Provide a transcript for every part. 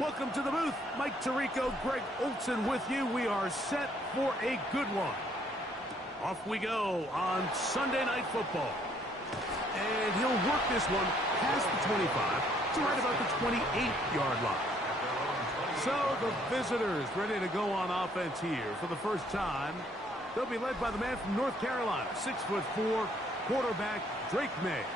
Welcome to the booth. Mike Tirico, Greg Olson with you. We are set for a good one. Off we go on Sunday Night Football. And he'll work this one past the 25 to right about the 28-yard line. So the visitors ready to go on offense here for the first time. They'll be led by the man from North Carolina, 6'4", quarterback Drake Maye.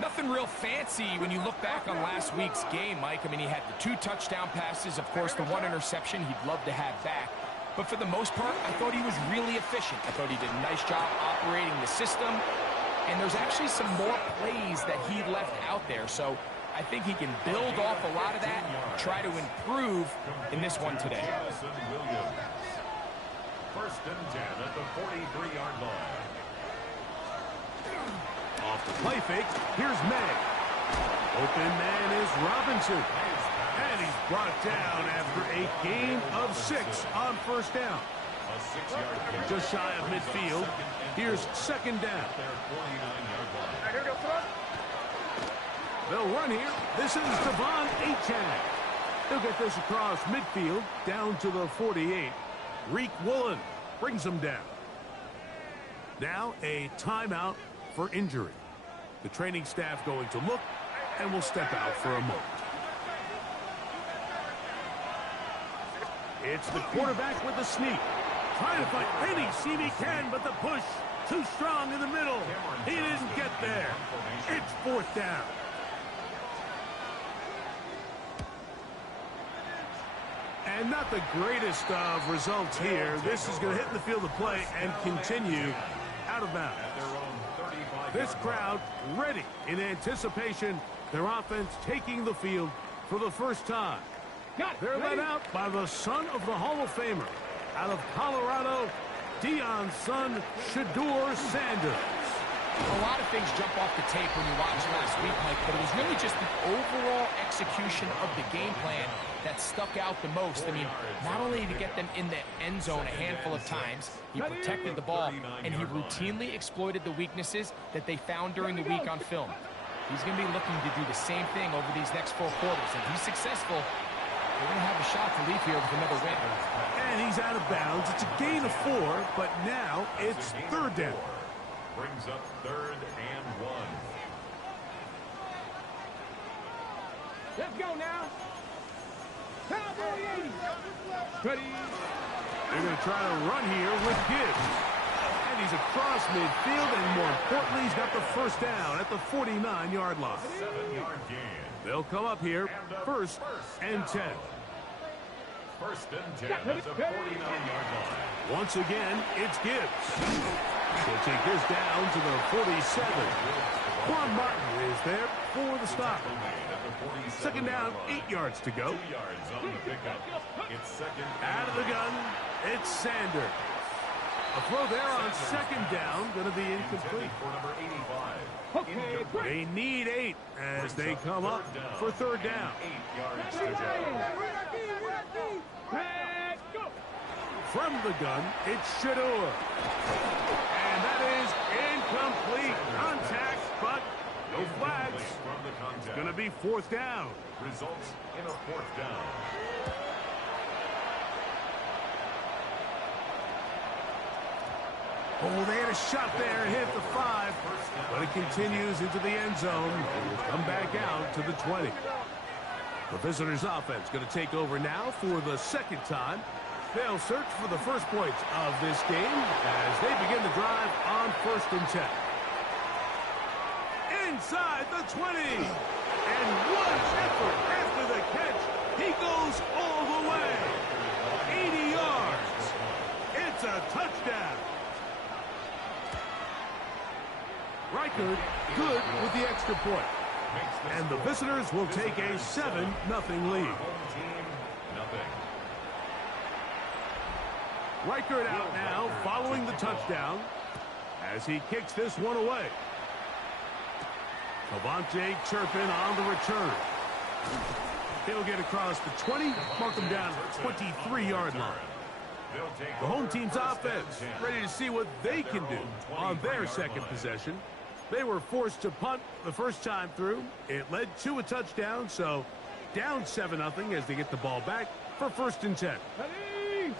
Nothing real fancy when you look back on last week's game, Mike. I mean, he had the 2 touchdown passes, of course, the 1 interception he'd love to have back. But for the most part, I thought he was really efficient. I thought he did a nice job operating the system. And there's actually some more plays that he left out there. So I think he can build off a lot of that and try to improve in this one today. First and 10 at the 43-yard line. Off the play fake, here's Maye. Open man is Robinson. And he's brought down after a gain of 6 on first down. Just shy of midfield. Here's second down. They'll run here. This is Devon Achane. He'll get this across midfield down to the 48. Reek Woolen brings him down. Now a timeout for injury. The training staff going to look and will step out for a moment. It's the quarterback with the sneak. Trying to find any seam he can, but the push too strong in the middle. He didn't get there. It's fourth down. And not the greatest of results here. This is going to hit the field of play and continue out of bounds. This crowd ready in anticipation. Their offense taking the field for the first time. They're led out by the son of the Hall of Famer. Out of Colorado, Deion's son, Shedeur Sanders. A lot of things jump off the tape when you watch last week, Mike, but it was really just the overall execution of the game plan that stuck out the most. I mean, not only did he get them in the end zone a handful of times, he protected the ball, and he routinely exploited the weaknesses that they found during the week on film. He's going to be looking to do the same thing over these next 4 quarters. If he's successful, they're going to have a shot to leave here with another win. And he's out of bounds. It's a gain of 4, but now it's third down. Brings up 3rd and 1. Let's go now. Cowboy 80. Ready. They're going to try to run here with Gibbs. And he's across midfield, and more importantly, he's got the first down at the 49-yard line. 7-yard gain. They'll come up here, first and 10. First and 10 at the 49-yard line. Once again, it's Gibbs. He'll take this down to the 47. Quan Martin is there for the stop. Second down, 8 yards to go. 2 yards on the pickup. It's second. Out of the gun, it's Sanders. A throw there on second down, going to be incomplete. For number 85. Okay, They need 8 as they come up for third down. 8 yards to go. let's go. From the gun, it's Shedeur. And that is incomplete. Contact, but no flags. From the contact. Going to be fourth down. Results in a 4th down. Oh, they had a shot there, hit the 5, but it continues into the end zone and will come back out to the 20. The visitors' offense going to take over now for the second time. They'll search for the first points of this game as they begin the drive on first and 10. Inside the 20, and one effort after the catch. He goes all the way. 80 yards. It's a touchdown. Reichard good with the extra point. And the visitors will take a 7-0 lead. Home team, nothing. Reichard out now following the touchdown as he kicks this one away. Cavante Turpin on the return. He'll get across the 20, mark him down at the 23-yard line. The home team's offense ready to see what they can do on their second possession. They were forced to punt the first time through. It led to a touchdown, so Down 7-0 as they get the ball back for 1st and 10. Ready?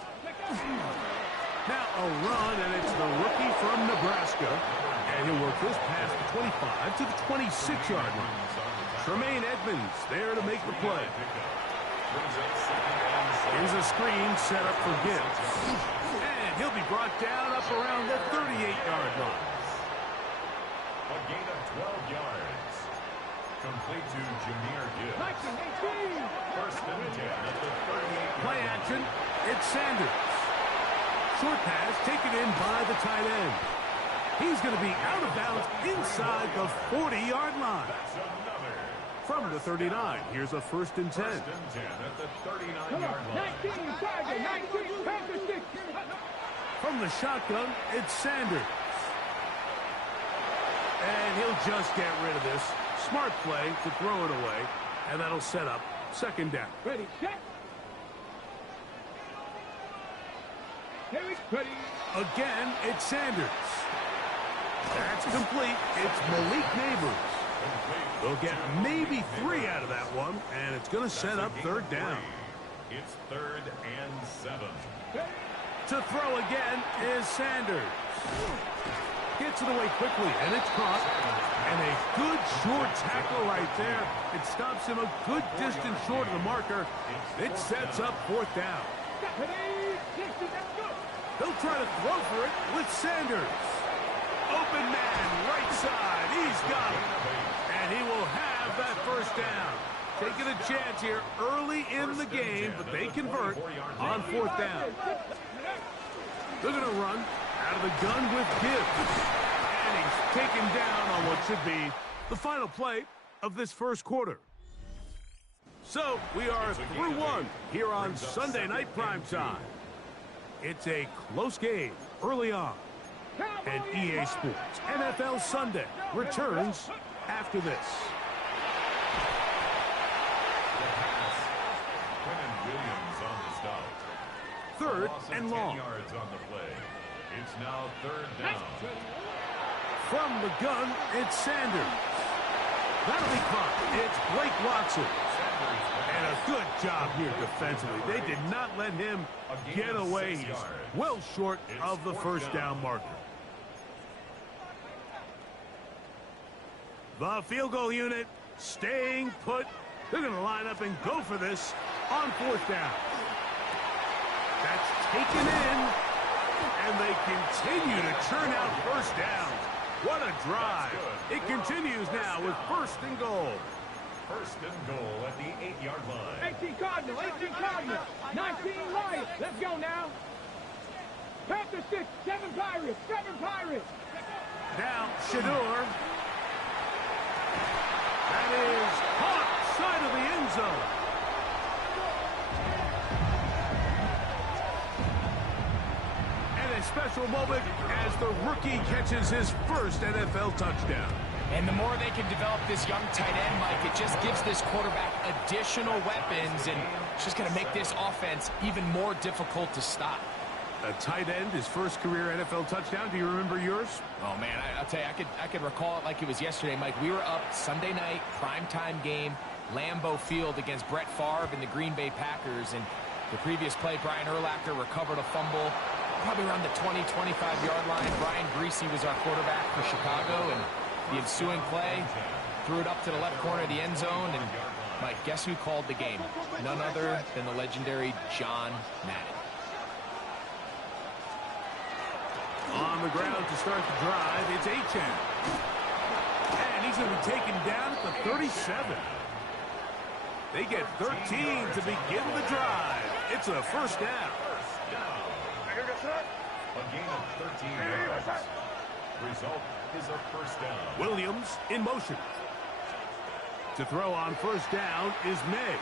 Now a run, and it's the rookie from Nebraska. And he'll work this past the 25 to the 26-yard line. Tremaine Edmonds there to make the play. Here's a screen set up for Gibbs. And he'll be brought down up around the 38-yard line. A gain of 12 yards. Complete to Jahmyr Gibbs. 1st and 10 at the 38. Play action. It's Sanders. Short pass taken in by the tight end. He's going to be out of bounds inside the 40-yard line. That's another. From the 39, here's a 1st and 10. 1st and 10 at the 39-yard line. 19, Panther 6. From the shotgun, it's Sanders. And he'll just get rid of this. Smart play to throw it away. And that'll set up 2nd down. Ready, set. Ready. Again, it's Sanders. That's complete. It's Malik Neighbors. They'll get maybe 3 out of that one, and it's going to set up 3rd down. It's 3rd and 7. To throw again is Sanders. Gets it away quickly, and it's caught. And a good short tackle right there. It stops him a good distance short of the marker. It sets up 4th down. He'll try to throw for it with Sanders. Open man, right side. He's got it. And he will have that 1st down. Taking a chance here early in the game, but they convert on 4th down. They're going to run out of the gun with Gibbs. And he's taken down on what should be the final play of this 1st quarter. So we are through 1 here on Sunday Night Primetime. It's a close game early on. And EA Sports NFL Sunday returns after this. Williams on the stop. 3rd and long. 10 yards on the play. It's now 3rd down. From the gun, it's Sanders. That'll be caught. It's Blake Watson. And a good job here defensively. They did not let him get away. He's well short of the 1st down marker. The field goal unit staying put. They're going to line up and go for this on 4th down. That's taken in, and they continue to churn out 1st downs. What a drive. It continues now with 1st and goal. 1st and goal at the 8-yard line. 18 Cardinal, 19 Lions. Let's go now. Panther 6, 7 Pirates. Now, Shedeur. That is caught side of the end zone. And a special moment as the rookie catches his 1st NFL touchdown. And the more they can develop this young tight end, Mike, it just gives this quarterback additional weapons, and it's just going to make this offense even more difficult to stop. A tight end, his 1st career NFL touchdown. Do you remember yours? Oh, man, I'll tell you, I could recall it like it was yesterday, Mike. We were up Sunday night, primetime game, Lambeau Field against Brett Favre and the Green Bay Packers. And the previous play, Brian Urlacher recovered a fumble probably around the 20, 25-yard line. Brian Greasy was our quarterback for Chicago, and the ensuing play threw it up to the left corner of the end zone. And, Mike, guess who called the game? None other than the legendary John Madden. On the ground to start the drive, it's Achane. And he's going to be taken down at the 37. They get 13 to begin the drive. It's a 1st down. A gain of 13 yards. Result is a 1st down. Williams in motion. To throw on 1st down is May.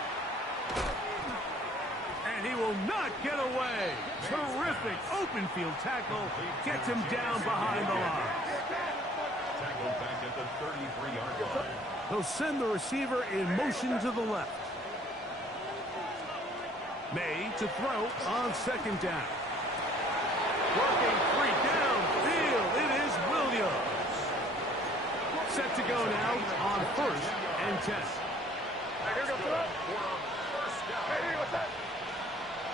And he will not get away. Terrific open field tackle. Gets him down behind the line. Tackled back at the 33-yard line. They'll send the receiver in motion to the left. May to throw on 2nd down. Working 3 downfield. It is Williams. Set to go now on 1st and 10.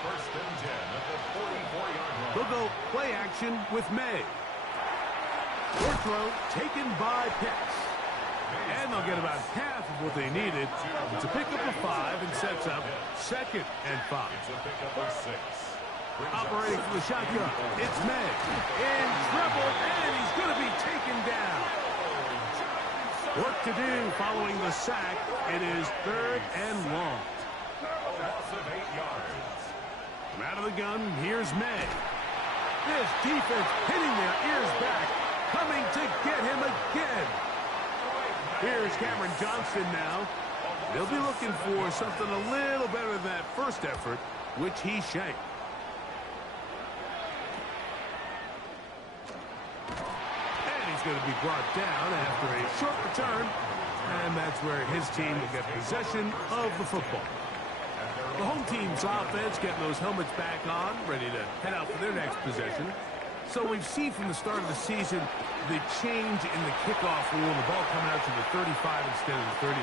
First and 10 at the 44-yard line. They'll go play action with May. Short throw taken by Pitts. And they'll get about half of what they needed. It's a pickup of 5 and sets up 2nd and 5. It's a pickup of 6. Operating from the shotgun, it's May. In trouble, and he's going to be taken down. Work to do following the sack. It is 3rd and long. Loss of 8 yards. From out of the gun, here's May. This defense hitting their ears back, coming to get him again. Here's Cameron Johnston now. They'll be looking for something a little better than that first effort, which he shanked. And he's going to be brought down after a short return, and that's where his team will get possession of the football. The home team's offense getting those helmets back on, ready to head out for their next possession. So we've seen from the start of the season the change in the kickoff rule, the ball coming out to the 35 instead of the 30.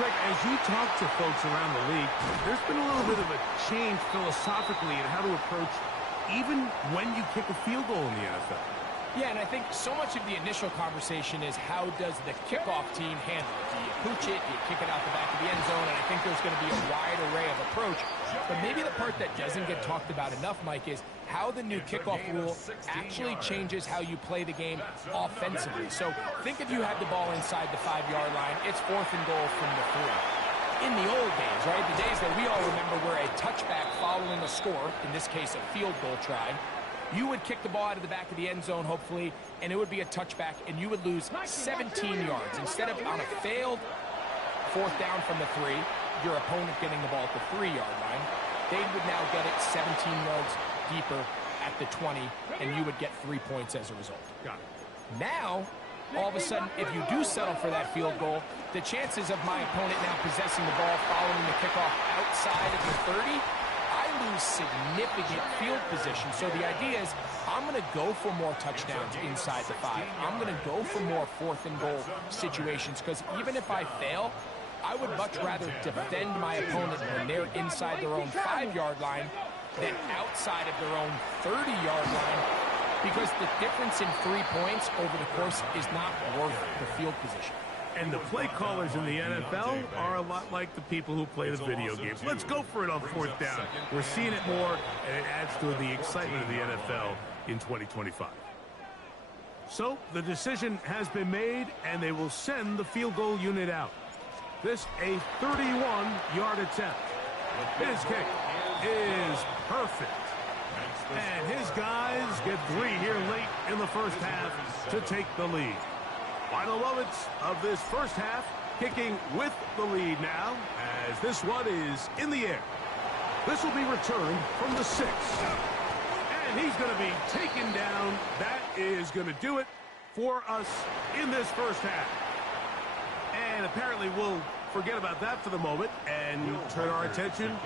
Greg, as you talk to folks around the league, there's been a little bit of a change philosophically in how to approach even when you kick a field goal in the NFL. Yeah, and I think so much of the initial conversation is how does the kickoff team handle it? Do you pooch it? Do you kick it out the back of the end zone? And I think there's going to be a wide array of approach. But maybe the part that doesn't get talked about enough, Mike, is how the new kickoff rule actually changes how you play the game offensively. So think if you had the ball inside the 5-yard line, it's 4th and goal from the 3. In the old days, right, the days that we all remember where a touchback following a score, in this case a field goal try, you would kick the ball out of the back of the end zone, hopefully, and it would be a touchback, and you would lose 17 yards. Instead of on a failed 4th down from the 3, your opponent getting the ball at the 3-yard line, they would now get it 17 yards deeper at the 20, and you would get 3 points as a result. Got it. Now, all of a sudden, if you do settle for that field goal, the chances of my opponent now possessing the ball following the kickoff outside of the 30, I lose significant field position. So the idea is I'm going to go for more touchdowns inside the 5. I'm going to go for more 4th and goal situations, because even if I fail, I would much rather defend my opponent when they're inside their own 5-yard line than outside of their own 30-yard line, because the difference in 3 points over the course is not worth the field position. And the play callers in the NFL are a lot like the people who play the video games. Let's go for it on 4th down. We're seeing it more, and it adds to the excitement of the NFL in 2025. So the decision has been made, and they will send the field goal unit out. This a 31-yard attempt. His kick is perfect. And his guys get 3 here late in the first half to take the lead. Final moments of this first half, kicking with the lead now, as this one is in the air. This will be returned from the 6. And he's going to be taken down. That is going to do it for us in this first half. And apparently we'll forget about that for the moment and turn our attention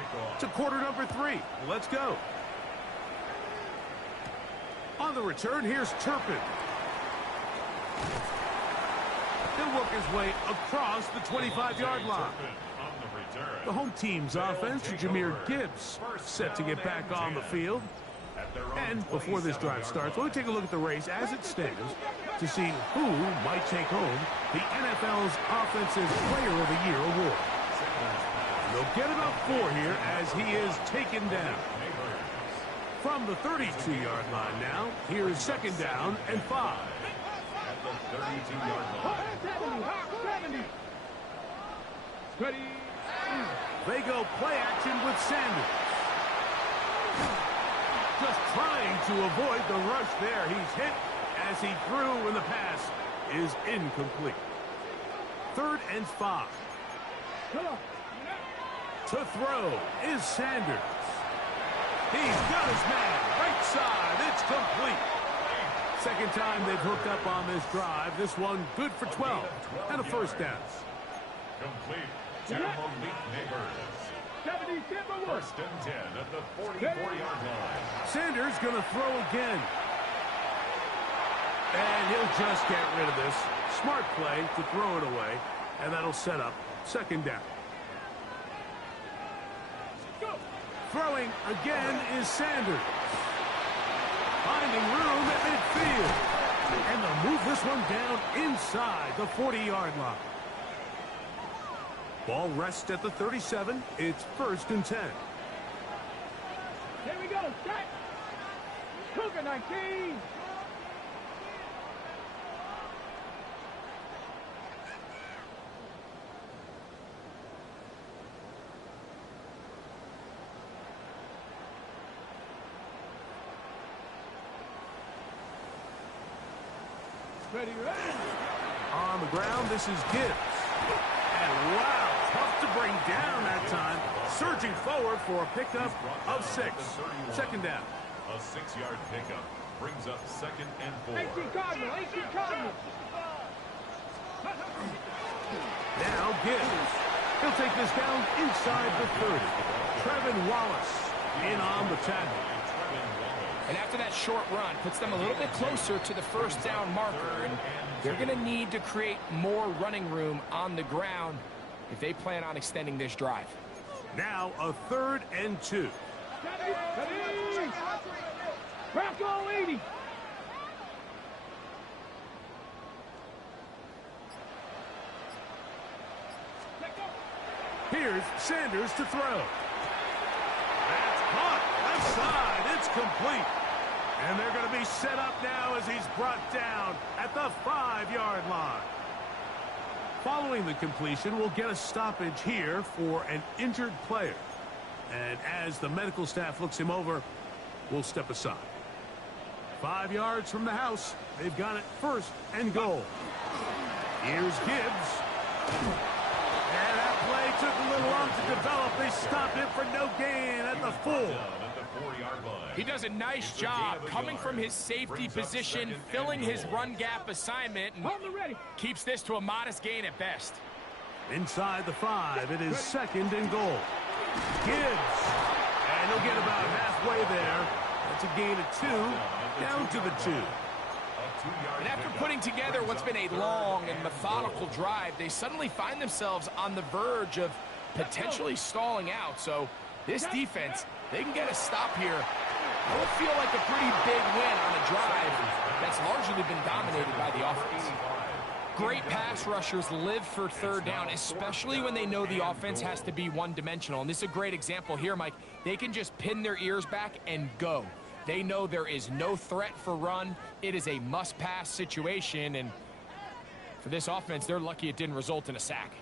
to quarter number 3. Let's go. On the return, here's Turpin. He'll work his way across the 25-yard line. The home team's offense, Jahmyr Gibbs, set to get back on the field. And before this drive starts, we'll take a look at the race as it stands to see who might take home the NFL's Offensive Player of the Year award. They'll get about 4 here as he is taken down. From the 32-yard line now, here's 2nd down and 5. At the 32-yard line. They go play action with Sanders. Just trying to avoid the rush there. He's hit as he threw, and the pass is incomplete. 3rd and 5. To throw is Sanders. He's got his man. Right side. It's complete. Second time they've hooked up on this drive. This one good for 12 and a first down. Complete to Malik Neighbors. 1st and 10 at the 44-yard line. Sanders going to throw again. And he'll just get rid of this. Smart play to throw it away, and that'll set up 2nd down. Throwing again is Sanders. Finding room at midfield. And they'll move this one down inside the 40-yard line. Ball rests at the 37. It's 1st and 10. Here we go. Set. Cougar 19. Ready, ready. On the ground, this is Gibbs. And wow, tough to bring down that time. Surging forward for a pickup of 6. 2nd down. A 6-yard pickup brings up 2nd and 4. 18 Cardinal, 18 Cardinal. Now Gibbs. He'll take this down inside the 30. Trevin Wallace in on the tackle. And after that short run, puts them a little bit closer to the 1st down marker. And they're going to need to create more running room on the ground if they plan on extending this drive. Now a 3rd and 2. Ready. Bronco 80. Here's Sanders to throw. That's caught. Left side. It's complete. And they're going to be set up now as he's brought down at the 5-yard line. Following the completion, we'll get a stoppage here for an injured player. And as the medical staff looks him over, we'll step aside. 5 yards from the house. They've got it 1st and goal. Here's Gibbs. And that play took a little long to develop. They stopped it for no gain at the full. He does a nice job coming from his safety position, filling his run gap assignment, and keeps this to a modest gain at best. Inside the 5, it is 2nd and goal. Gibbs. And he'll get about halfway there. That's a gain of 2, down to the 2. And after putting together what's been a long and methodical drive, they suddenly find themselves on the verge of potentially stalling out. So this defense, they can get a stop here. It will feel like a pretty big win on a drive that's largely been dominated by the offense. Great pass rushers live for 3rd down, especially when they know the offense has to be one-dimensional. And this is a great example here, Mike. They can just pin their ears back and go. They know there is no threat for run. It is a must-pass situation, and for this offense, they're lucky it didn't result in a sack.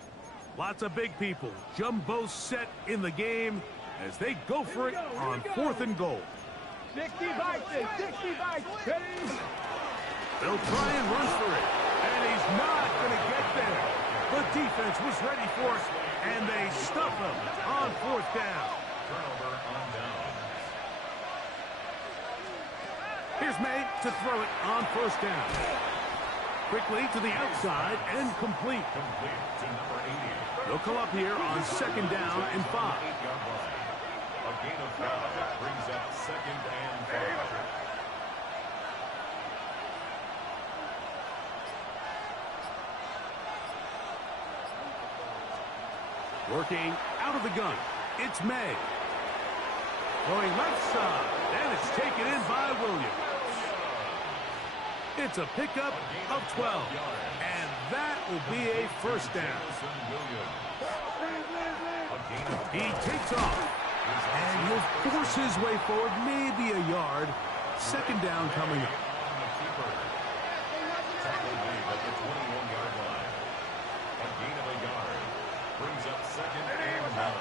Lots of big people. Jumbo set in the game as they go for it on 4th and goal. 60 Vikings, 60 Vikings. Ready. They'll try and run for it, and he's not going to get there. The defense was ready for it, and they stuff him on 4th down. Turnover on downs. Here's May to throw it on 1st down. Quickly to the outside and complete. Complete to number 80. They'll come up here on 2nd down and 5. 8-yard line. A gain of 5 brings up 2nd and 5. Working out of the gun, it's May. Going left side, and it's taken in by Williams. It's a pickup of 12, and that will be a 1st down. He takes off, and he'll force his way forward, maybe a yard. 2nd down coming up. Tackle made at the 21-yard line. A gain of a yard brings up 2nd and 9.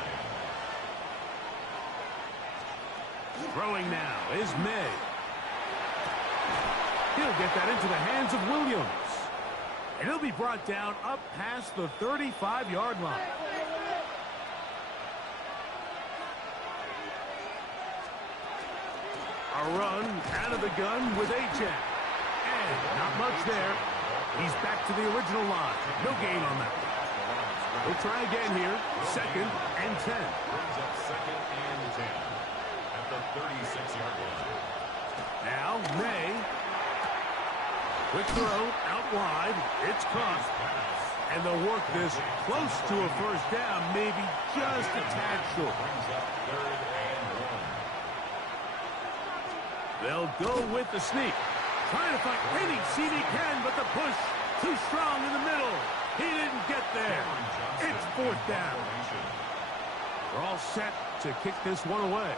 Throwing now is May. He'll get that into the hands of Williams. And he'll be brought down up past the 35-yard line. A run out of the gun with Achane. And not much there. He's back to the original line. No gain on that. We'll try again here. 2nd and 10. Brings up 2nd and 10 at the 36-yard line. Now May. Quick throw out wide. It's caught. And they'll work this close to a 1st down, maybe just a tad short. Brings up 3rd and 1. They'll go with the sneak. Trying to find any seam he can, but the push too strong in the middle. He didn't get there. It's fourth down. We're all set to kick this one away.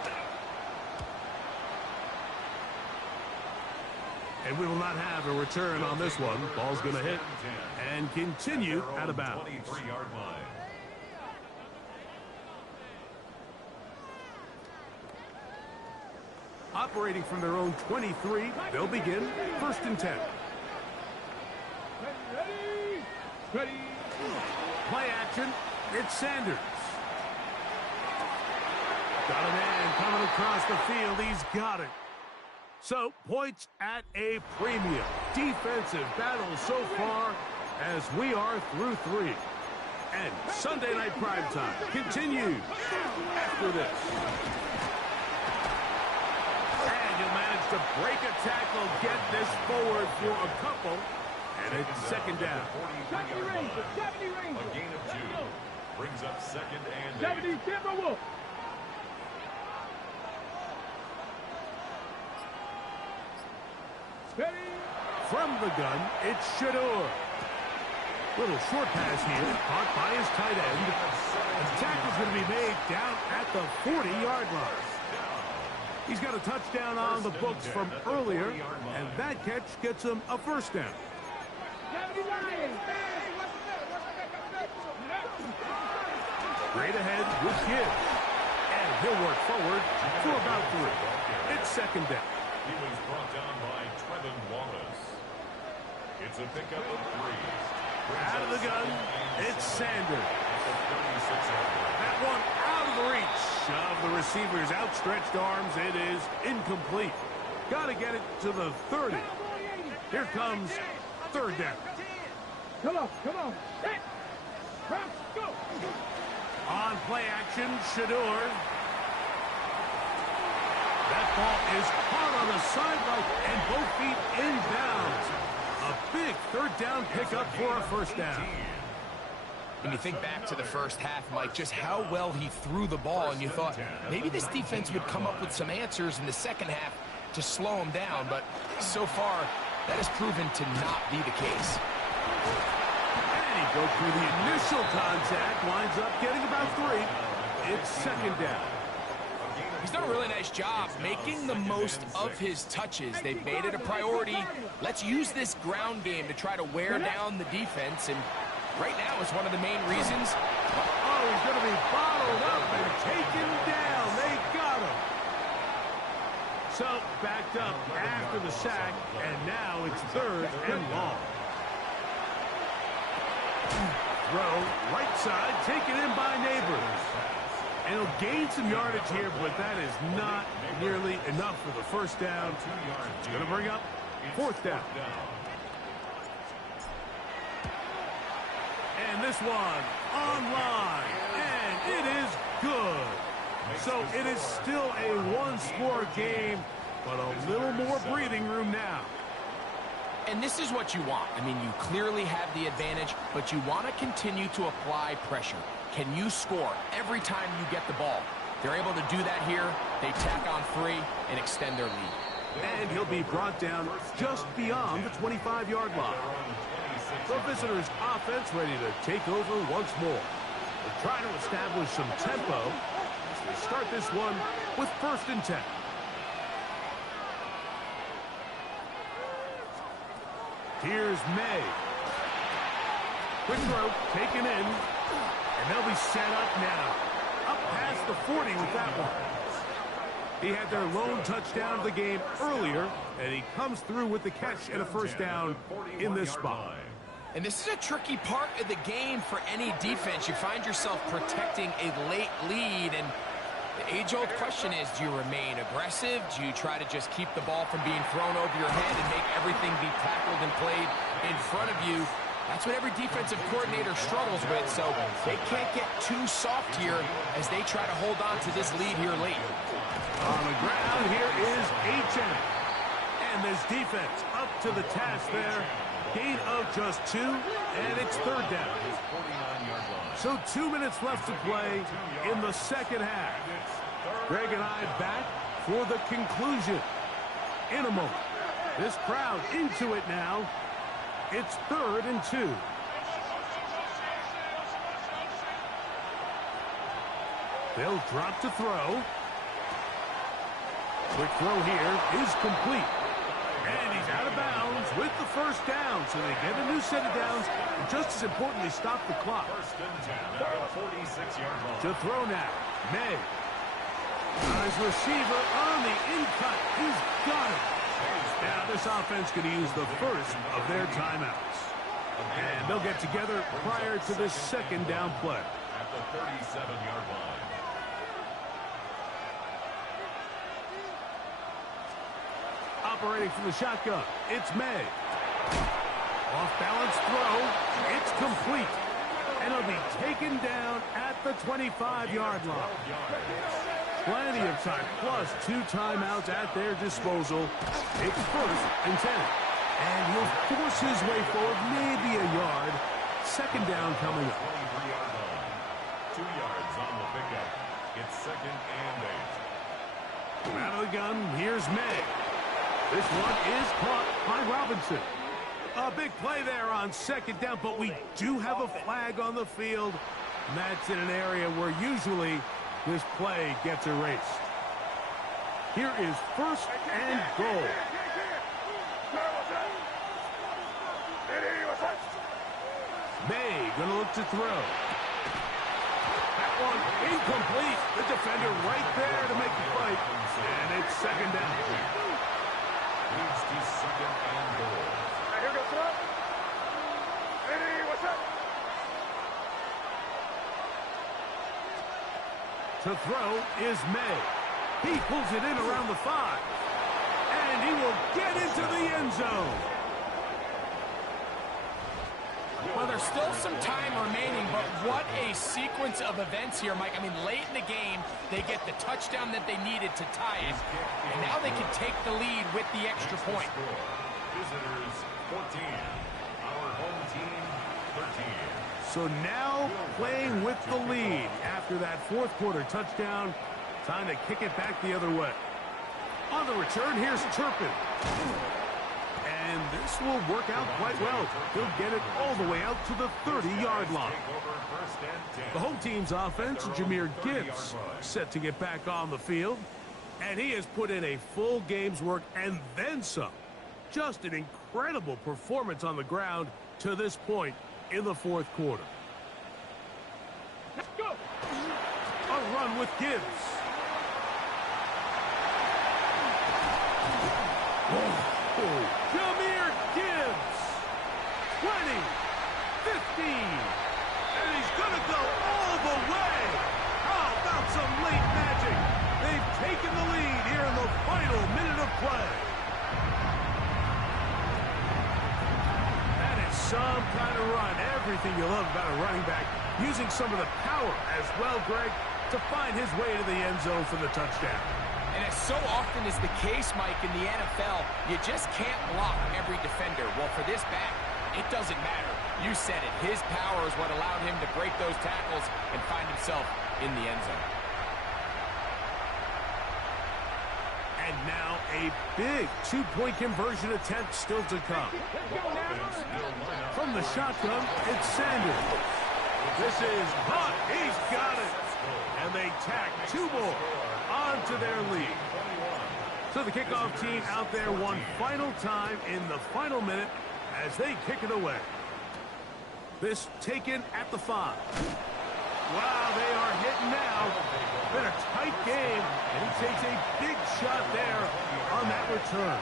And we will not have a return on this one. Ball's going to hit and continue out of bounds. Operating from their own 23, they'll begin first and 10. Ready. Play action. It's Sanders. Got a man coming across the field. He's got it. So, points at a premium. Defensive battle so far as we are through 3. And Sunday Night Primetime continues after this. And he'll manage to break a tackle, get this forward for a couple. And it's second down. 70 Rangers. A gain of 2. Brings up second and 70 Timberwolves. Ready. From the gun, it's Shedeur. Little short pass here, caught by his tight end. The tackle's going to be made down at the 40-yard line. He's got a touchdown on the books from earlier, and that catch gets him a first down. 70 Lions. Straight ahead with Gibbs. And he'll work forward for about 3. It's second down. he was brought down by Trevin Wallace. It's a pickup of 3. Out of the gun, it's Sanders. That one out of the reach of the receiver's outstretched arms. It is incomplete. Got to get it to the 30. Here comes third down. Come on. Set. Press, go. On play action, Shedeur. That ball is caught on the sideline and both feet inbounds. A big third down pickup for a first down. When you think back to the first half, Mike, just how well he threw the ball, and you thought maybe this defense would come up with some answers in the second half to slow him down, but so far that has proven to not be the case. And he broke through the initial contact, winds up getting about 3. It's second down. He's done a really nice job making the most of his touches. They've made it a priority. Let's use this ground game to try to wear down the defense, and right now is one of the main reasons. Oh, he's going to be bottled up and taken down. They got him. So, backed up after the sack, and now it's third and long. Throw, right side, taken in by Neighbors. And he'll gain some yardage here, but that is not nearly enough for the first down. It's going to bring up fourth down. And this one online, and it is good. So it is still a one-score game, but a little more breathing room now. And this is what you want. I mean, you clearly have the advantage, but you want to continue to apply pressure. Can you score every time you get the ball? They're able to do that here. They tack on 3 and extend their lead. And he'll be brought down just beyond the 25-yard line. The visitors' offense ready to take over once more. They're trying to establish some tempo as they start this one with first and 10. Here's May. Quick throw, taken in, and they'll be set up now. Up past the 40 with that one. He had their lone touchdown of the game earlier, and he comes through with the catch and a first down in this spot. And this is a tricky part of the game for any defense. You find yourself protecting a late lead, and the age-old question is, do you remain aggressive? Do you try to just keep the ball from being thrown over your head and make everything be tackled and played in front of you? That's what every defensive coordinator struggles with, so they can't get too soft here as they try to hold on to this lead here late. On the ground, here is H.M. And this defense up to the task there. Gain of just 2, and it's third down. So 2 minutes left to play in the second half. Greg and I back for the conclusion. in a moment. This crowd into it now. It's 3rd and 2. They'll drop to throw. Quick throw here is complete. And he's out of bounds with the first down. So they get a new set of downs. And just as importantly, stop the clock. First and 10 at the 46-yard line. To throw now. May. On his receiver on the in-cut. He's got it. Now this offense going to use the first of their timeouts. And they'll get together prior to this second down play. At the 37-yard line. Operating from the shotgun, it's May. Off-balance throw, it's complete. And it'll be taken down at the 25-yard line. Plenty of time, plus 2 timeouts at their disposal. It's 1st and 10. And he'll force his way forward, maybe a yard. Second down coming up. 23-yard line. 2 yards on the pickup. It's 2nd and 8. Out of the gun, here's May. This one is caught by Robinson. A big play there on second down, but we do have a flag on the field. And that's in an area where usually this play gets erased. Here is 1st and goal. May gonna look to throw. That one incomplete. The defender right there to make the play. And it's second down. Leads to 2nd and goal. To throw is May. He pulls it in around the 5. And he will get into the end zone. Well, there's still some time remaining, but what a sequence of events here, Mike. I mean, late in the game, they get the touchdown that they needed to tie it, and now they can take the lead with the extra point. Visitors 14. Our home team 13. So now playing with the lead after that 4th quarter touchdown. Time to kick it back the other way. On the return, here's Turpin. And this will work out quite well. He'll get it all the way out to the 30-yard line. The home team's offense, Jahmyr Gibbs, set to get back on the field. And he has put in a full game's work and then some. Just an incredible performance on the ground to this point in the 4th quarter. Let's go. A run with Gibbs. Jahmyr Gibbs. 20, 15. And he's going to go all the way. How about some late magic? They've taken the lead here in the final minute of play. That is some kind of run. Everything you love about a running back. Using some of the power as well, Greg, to find his way to the end zone for the touchdown. And as so often is the case, Mike, in the NFL, you just can't block every defender. Well, for this back, it doesn't matter. You said it. His power is what allowed him to break those tackles and find himself in the end zone. And now a big 2-point conversion attempt still to come. From the shotgun, it's Sanders. This is hot. He's got it. And they tack 2 more onto their lead. So the kickoff team out there one final time in the final minute as they kick it away. This taken at the 5. Wow, they are hitting now. Been a tight game, and he takes a big shot there on that return.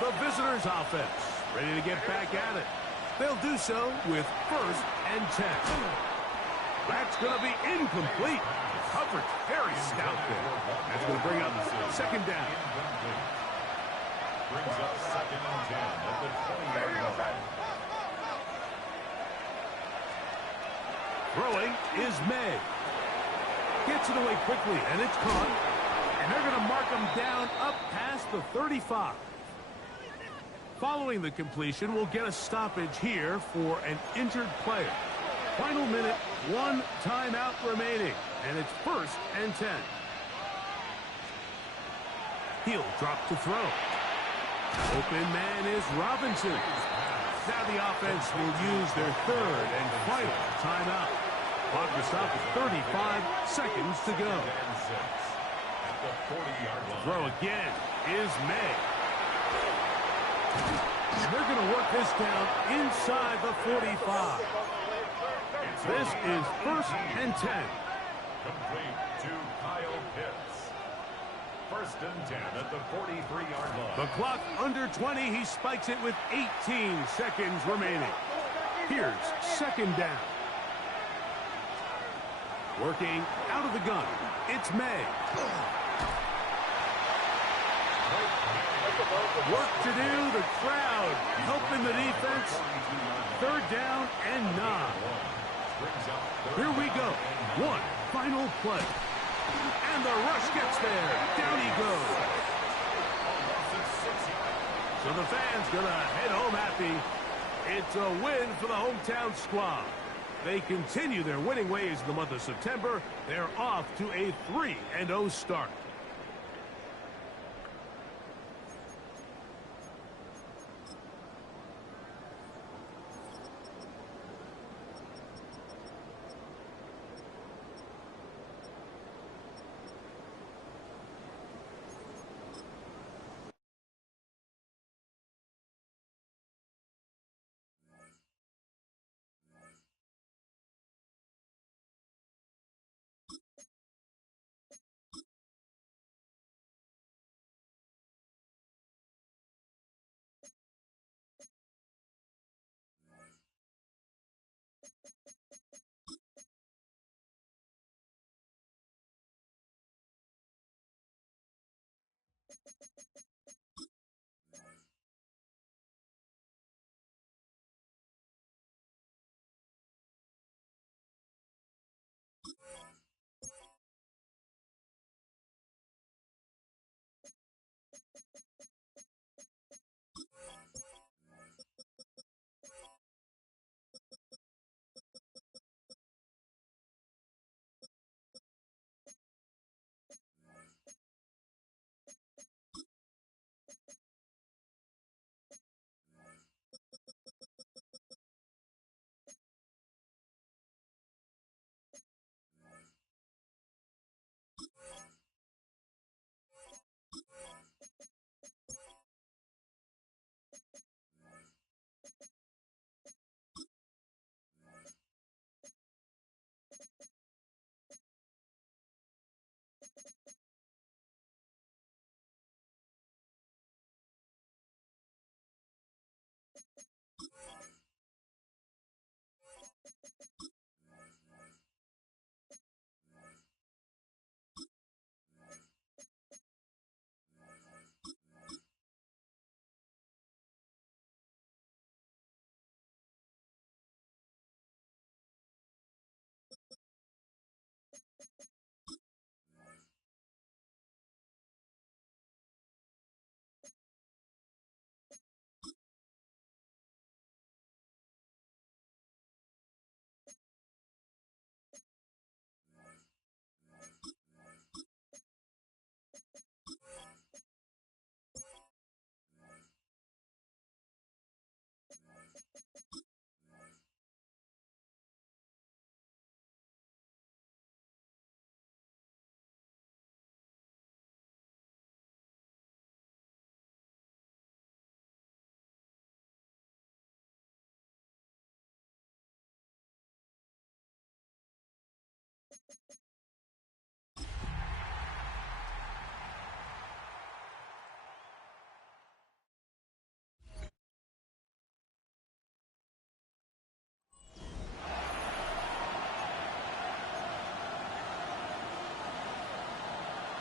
The visitors' offense ready to get back at it. They'll do so with 1st and 10. That's going to be incomplete. Coverage very stout there. That's going to bring up second down. Brings up 2nd and 10 at the 20-yard line. Throwing is May. Gets it away quickly, and it's caught. And they're going to mark him down up past the 35. Following the completion, we'll get a stoppage here for an injured player. Final minute, 1 timeout remaining, and it's 1st and 10. He'll drop to throw. Open man is Robinson. Now the offense will use their third and final timeout. Clock to stop with 35 seconds to go. Throw again is May. They're going to work this down inside the 45. This is 1st and 10. Complete to Kyle Pitts. 1st and 10 at the 43-yard line. The clock under 20. He spikes it with 18 seconds remaining. Here's 2nd down. Working out of the gun. It's May. Work to do. The crowd helping the defense. 3rd down and 9. Here we go. One final play. And the rush gets there. Down he goes. So the fans going to head home happy. It's a win for the hometown squad. They continue their winning ways in the month of September. They're off to a 3-0 start.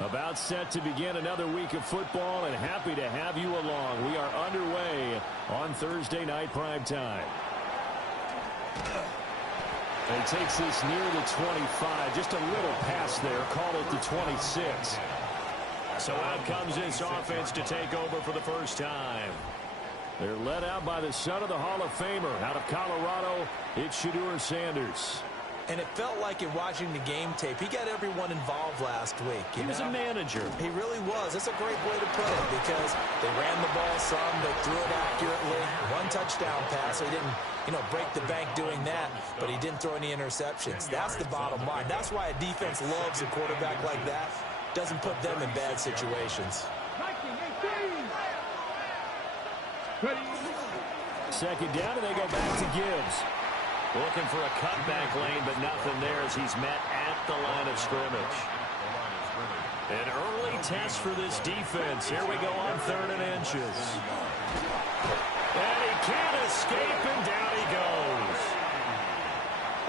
About set to begin another week of football, and happy to have you along. We are underway on Thursday night prime time. And he takes this near the 25. Just a little pass there. Call it the 26. So out comes this offense to take over for the first time. They're led out by the son of the Hall of Famer out of Colorado. It's Shedeur Sanders. And it felt like in watching the game tape, he got everyone involved last week. He was a manager. He really was. That's a great way to put it because they ran the ball some, they threw it accurately. One touchdown pass, so he didn't, break the bank doing that, but he didn't throw any interceptions. That's the bottom line. That's why a defense loves a quarterback like that. Doesn't put them in bad situations. Second down, and they go back to Gibbs. Looking for a cutback lane, but nothing there as he's met at the line of scrimmage. An early test for this defense. Here we go on 3rd and inches. And he can't escape, and down he goes.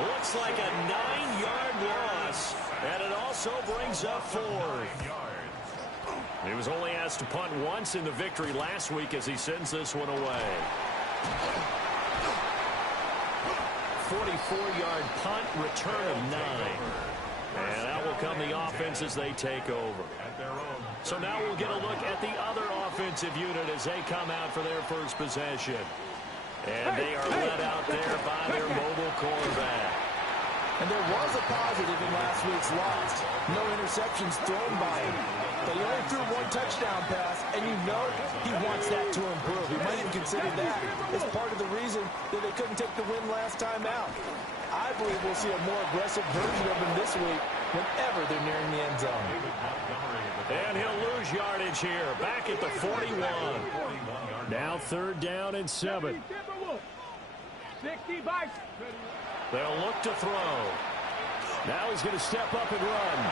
Looks like a 9-yard loss, and it also brings up 4th. He was only asked to punt once in the victory last week as he sends this one away. 44-yard punt, return of 9. And out will come the offense as they take over. So now we'll get a look at the other offensive unit as they come out for their first possession. And they are led out there by their mobile quarterback. And there was a positive in last week's loss. No interceptions thrown by him. But he only threw one touchdown pass, and he wants that to improve. He might even consider that as part of the reason that they couldn't take the win last time out. I believe we'll see a more aggressive version of him this week whenever they're nearing the end zone. And he'll lose yardage here, back at the 41. Now 3rd down and 7. They'll look to throw. Now he's going to step up and run.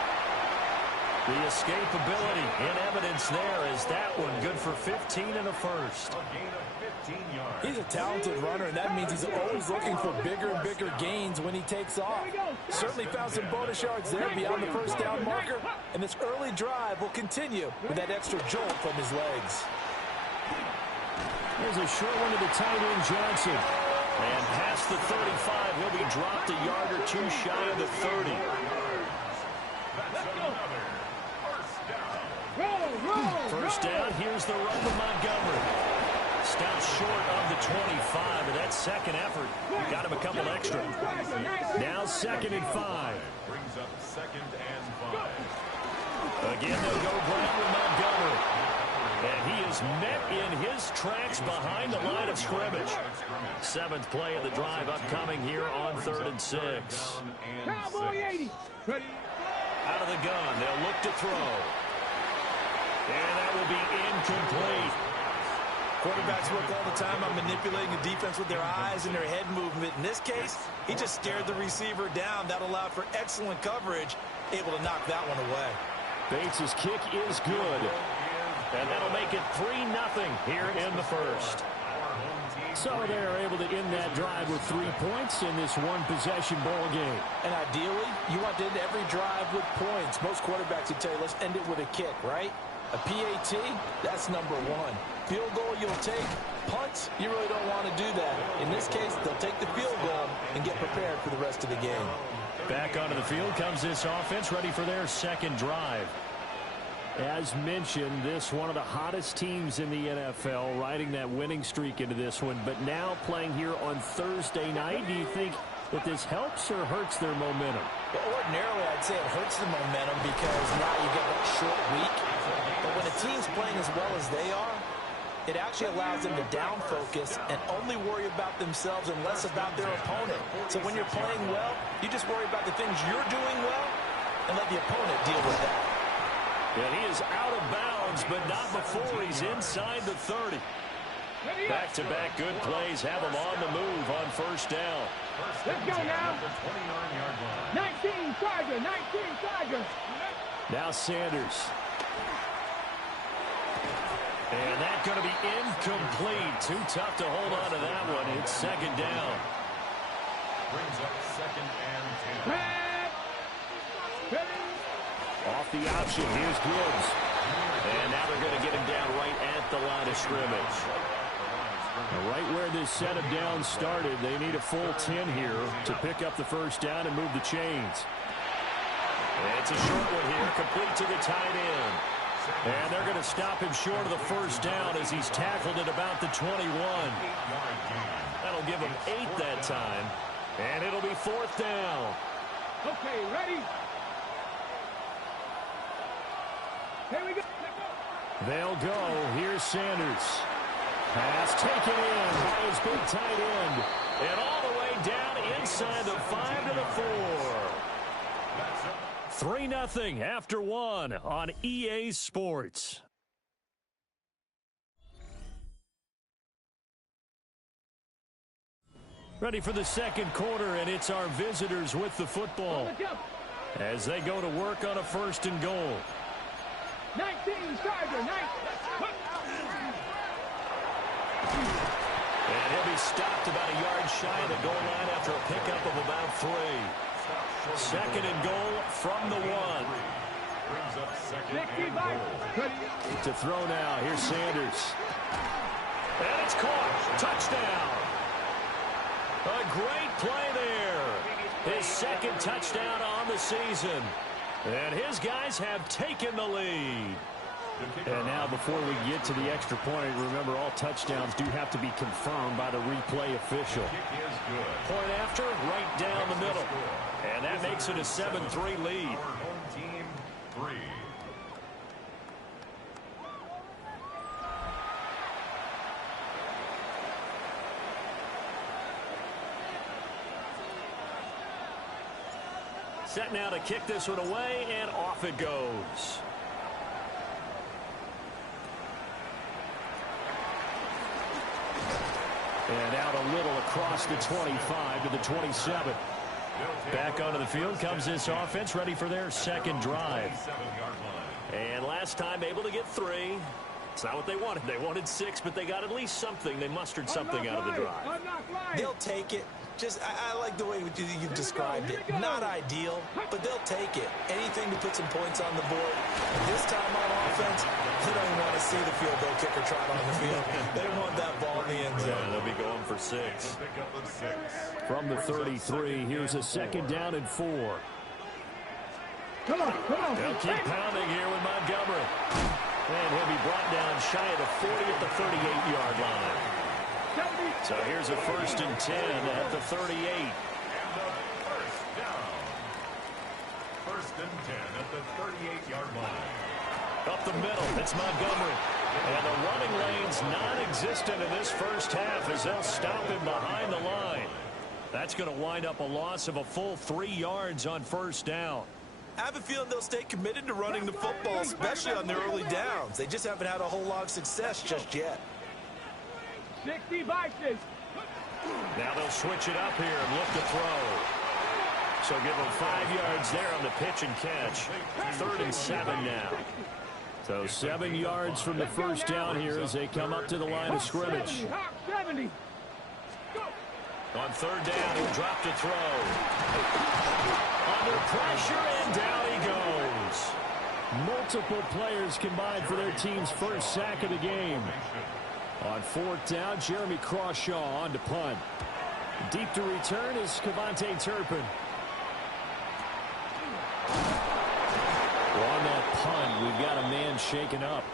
The escapability in evidence there is that one good for 15 and a first. He's a talented runner, and that means he's always looking for bigger and bigger gains when he takes off. Certainly found some bonus yards there beyond the first down marker, and this early drive will continue with that extra jolt from his legs. There's a short one to the tight end, Johnson. And past the 35, he'll be dropped a yard or two shy of the 30. First down, here's the run to Montgomery. Stopped short of the 25, but that second effort got him a couple extra. Now 2nd and 5. Brings up 2nd and 5. Again, they'll go Brown with Montgomery. And he is met in his tracks behind the line of scrimmage. 7th play of the drive upcoming here on 3rd and 6. Cowboy 80. Ready. Out of the gun, they'll look to throw. And that will be incomplete. Quarterbacks work all the time on manipulating the defense with their eyes and their head movement. In this case, he just stared the receiver down. That allowed for excellent coverage, able to knock that one away. Bates' kick is good. And that'll make it 3-0 here in the first. So they're able to end that drive with 3 points in this one-possession ball game. And ideally, you want to end every drive with points. Most quarterbacks would tell you, let's end it with a kick, right? A PAT, that's number 1. Field goal you'll take. Punts, you really don't want to do that. In this case, they'll take the field goal and get prepared for the rest of the game. Back onto the field comes this offense, ready for their second drive. As mentioned, this one of the hottest teams in the NFL, riding that winning streak into this one, but now playing here on Thursday night. Do you think that this helps or hurts their momentum? Well, ordinarily, I'd say it hurts the momentum because now you get that short week. But when a team's playing as well as they are, it actually allows them to down focus and only worry about themselves and less about their opponent. So when you're playing well, you just worry about the things you're doing well and let the opponent deal with that. And he is out of bounds, but not before he's inside the 30. Back-to-back good plays have him on the move on first down. Let's go now. 19 Tiger, 19 Tiger. Now Sanders. And that's going to be incomplete. Too tough to hold on to that one. It's 2nd down. Brings up 2nd and 10. Off the option, here's Gibbs. And now they're going to get him down right at the line of scrimmage. Right where this set of downs started, they need a full 10 here to pick up the first down and move the chains. And it's a short one here, complete to the tight end. And they're going to stop him short of the first down as he's tackled at about the 21. That'll give him 8 that time. And it'll be 4th down. Okay, ready? Here we go. They'll go. Here's Sanders. Pass taken in by his big tight end. And all the way down inside the 5 to the 4. 3-0 after 1 on EA Sports. Ready for the second quarter, and it's our visitors with the football as they go to work on a 1st and goal. 19, Charger, 19. And he'll be stopped about a yard shy of the goal line after a pickup of about 3. 2nd and goal from the 1. To throw now. Here's Sanders. And it's caught. Touchdown. A great play there. His 2nd touchdown on the season. And his guys have taken the lead. And now before we get to the extra point, remember all touchdowns do have to be confirmed by the replay official. Point after, right down the middle. And that makes it a 7-3 lead. Set now to kick this one away, and off it goes. And out a little across the 25 to the 27. Back onto the field comes this offense, ready for their 2nd drive. And last time able to get 3. It's not what they wanted. They wanted 6, but they got at least something. They mustered something out of the drive. They'll take it. Just, I like the way you've described it. Not ideal, but they'll take it. Anything to put some points on the board. This time on offense, they don't even want to see the field goal kicker trot on the field. They don't want that ball in the end zone. Yeah, they'll be going for 6. From the 33, here's a 2nd down and 4. Come on. They'll keep pounding here with Montgomery. And he'll be brought down shy of the 40 at the 38-yard line. So here's a 1st and 10 at the 38. And the 1st down. 1st and 10 at the 38-yard line. Up the middle, it's Montgomery. And the running lane's non-existent in this first half as they'll stop him behind the line. That's going to wind up a loss of a full 3 yards on 1st down. I have a feeling they'll stay committed to running the football, especially on their early downs. They just haven't had a whole lot of success just yet. 60 Vikings. Now they'll switch it up here and look to throw. So give them 5 yards there on the pitch and catch. 3rd and 7 now. So 7 yards from the 1st down here as they come up to the line of scrimmage. 70. On 3rd down, he'll drop to throw. Under pressure, and down he goes. Multiple players combined for their team's 1st sack of the game. On 4th down, Jeremy Crawshaw on to punt. Deep to return is Cavante Turpin. On that punt, we've got a man shaken up.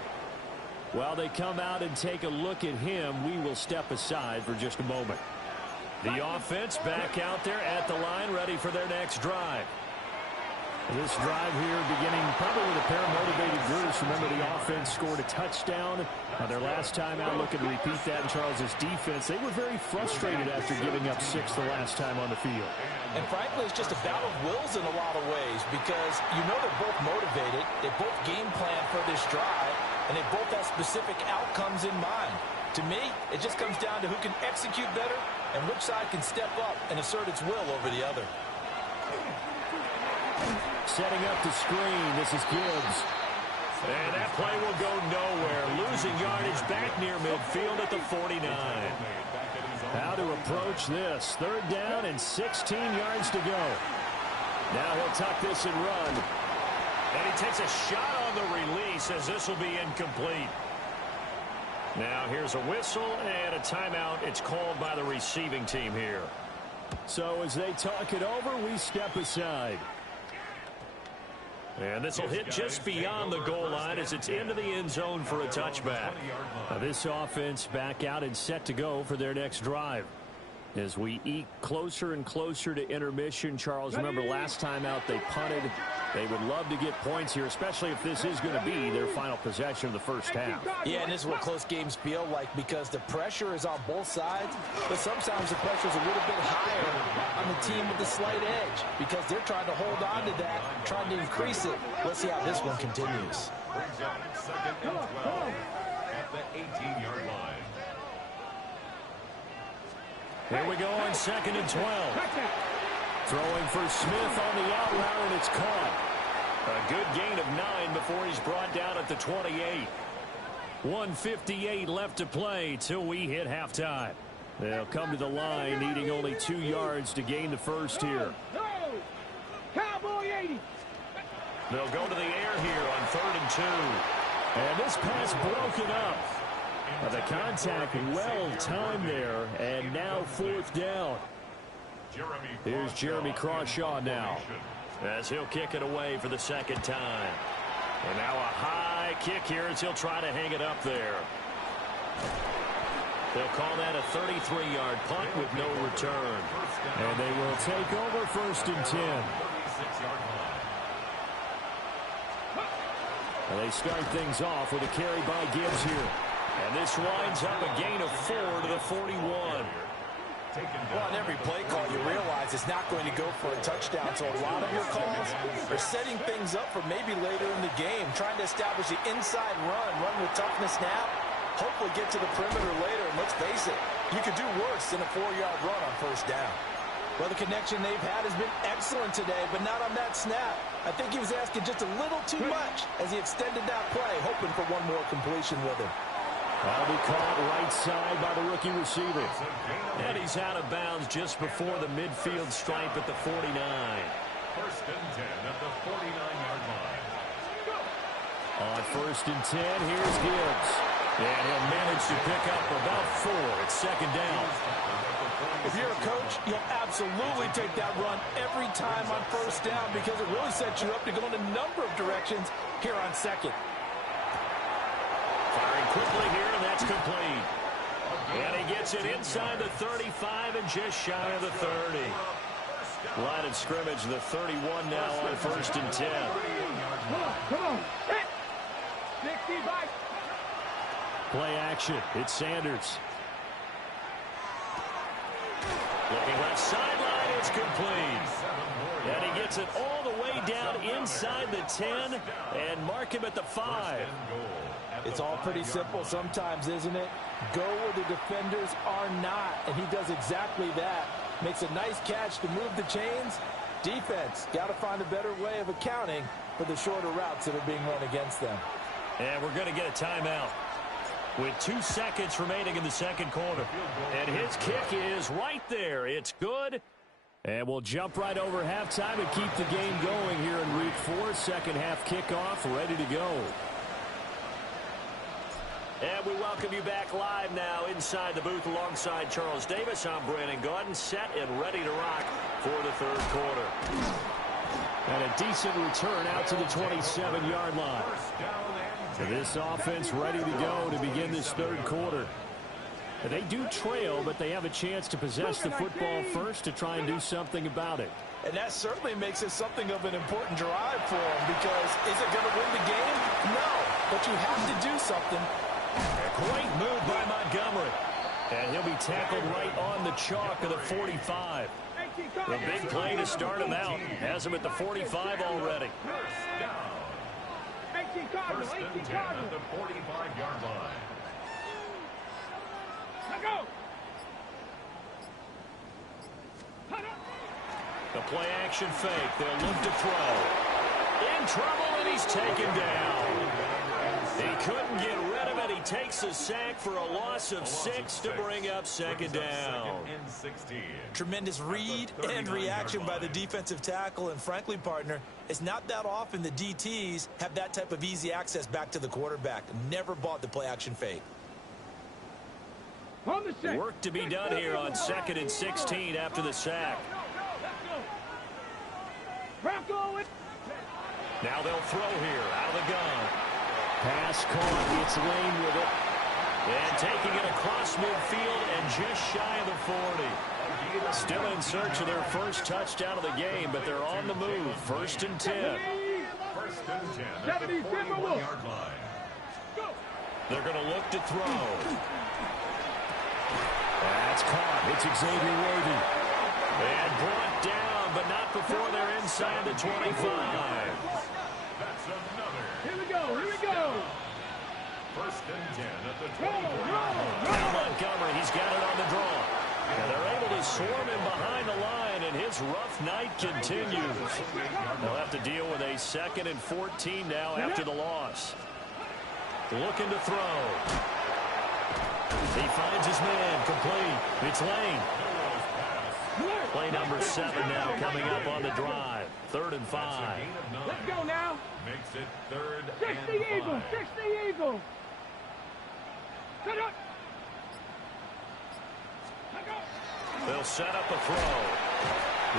While they come out and take a look at him, we will step aside for just a moment. The offense back out there at the line, ready for their next drive. This drive here beginning probably with a pair of motivated groups. Remember, the offense scored a touchdown their last time out, looking to repeat that in Charles' defense. They were very frustrated after giving up 6 the last time on the field. And frankly, it's just a battle of wills in a lot of ways because you know they're both motivated. They both game plan for this drive, and they both have specific outcomes in mind. To me, it just comes down to who can execute better and which side can step up and assert its will over the other. Setting up the screen, this is Gibbs. And that play will go nowhere. Losing yardage back near midfield at the 49. How to approach this. 3rd down and 16 yards to go. Now he'll tuck this and run. And he takes a shot on the release as this will be incomplete. Now here's a whistle and a timeout. It's called by the receiving team here. So as they talk it over, we step aside. And this will hit just beyond the goal line as it's into the end zone for a touchback. Now this offense back out and set to go for their next drive. As we eke closer and closer to intermission, Charles, remember last time out they punted. They would love to get points here, especially if this is going to be their final possession of the first half. Yeah, and this is what close games feel like because the pressure is on both sides, but sometimes the pressure is a little bit higher on the team with the slight edge because they're trying to hold on to that, trying to increase it. Let's see how this one continues. Brings up 2nd and 12 at the 18-yard line. Here we go on 2nd and 12. Throwing for Smith on the out route, and it's caught. A good gain of 9 before he's brought down at the 28. 1:58 left to play till we hit halftime. They'll come to the line needing only 2 yards to gain the first here. Cowboy 80. They'll go to the air here on 3rd and 2. And this pass broken up. The contact well timed there, and now 4th down. Here's Jeremy Crawshaw now, as he'll kick it away for the 2nd time. And now a high kick here as he'll try to hang it up there. They'll call that a 33-yard punt with no return. And they will take over 1st and 10. And they start things off with a carry by Gibbs here. And this winds up a gain of 4 to the 41. Well, on every play call, you realize it's not going to go for a touchdown, so a lot of your calls are setting things up for maybe later in the game, trying to establish the inside run with toughness now, hopefully get to the perimeter later, and let's face it, you could do worse than a 4-yard run on 1st down. Well, the connection they've had has been excellent today, but not on that snap. I think he was asking just a little too much as he extended that play, hoping for one more completion with him. That'll be caught right side by the rookie receiver. And he's out of bounds just before the midfield stripe at the 49. 1st and 10 at the 49-yard line. On 1st and 10, here's Gibbs. And he'll manage to pick up about 4 at 2nd down. If you're a coach, you'll absolutely take that run every time on 1st down because it really sets you up to go in a number of directions here on 2nd. Firing quickly here, and that's complete. And he gets it inside the 35 and just shy of the 30. Line of scrimmage, the 31 now on 1st and 10. Come on. Hit. 60 bike. Play action. It's Sanders. Looking left sideline, it's complete. And he gets it all the way down inside the 10 and mark him at the 5. It's all pretty simple sometimes, isn't it? Go where the defenders are not, and he does exactly that. Makes a nice catch to move the chains. Defense, got to find a better way of accounting for the shorter routes that are being run against them. And we're going to get a timeout with 2 seconds remaining in the 2nd quarter. And his kick is right there. It's good. And we'll jump right over halftime and keep the game going here in week 4. 2nd half kickoff ready to go. And we welcome you back live now inside the booth alongside Charles Davis. I'm Brandon Gaudin, set and ready to rock for the 3rd quarter. And a decent return out to the 27-yard line. This offense ready to go to begin this 3rd quarter. They do trail, but they have a chance to possess the football first to try and do something about it. And that certainly makes it something of an important drive for them because is it going to win the game? No, but you have to do something. A great move by Montgomery. And he'll be tackled right on the chalk of the 45. The big play to start him out. Has him at the 45 already. 1st and 10 at the 45-yard line. Go. The play action fake. They'll look to throw. In trouble, and he's taken down. He couldn't get rid of it. He takes a sack for a loss of 6 to bring up 2nd down. Tremendous read and reaction by the defensive tackle. And frankly, partner, it's not that often the DTs have that type of easy access back to the quarterback. Never bought the play action fake. Work to be done here on 2nd and 16 after the sack. Now they'll throw here out of the gun. Pass caught. It's Lane with it. And taking it across midfield and just shy of the 40. Still in search of their first touchdown of the game, but they're on the move. 1st and 10. First and 10 at the 41-yard line. They're going to look to throw. That's caught. It's Xavier Worthy. And brought down, but not before they're inside the 25. That's another. Here we go, here we go. First and 10 at the 24-yard line. Now Montgomery, he's got it on the draw. And they're able to swarm him behind the line, and his rough night continues. They'll have to deal with a 2nd and 14 now after the loss. Looking to throw. He finds his man, complete. It's Lane. Play number 7 now coming up on the drive. 3rd and 5. Let's go now. Makes it 3rd 60 and Eagles, 5. 60 Eagles. Set up. They'll set up a throw.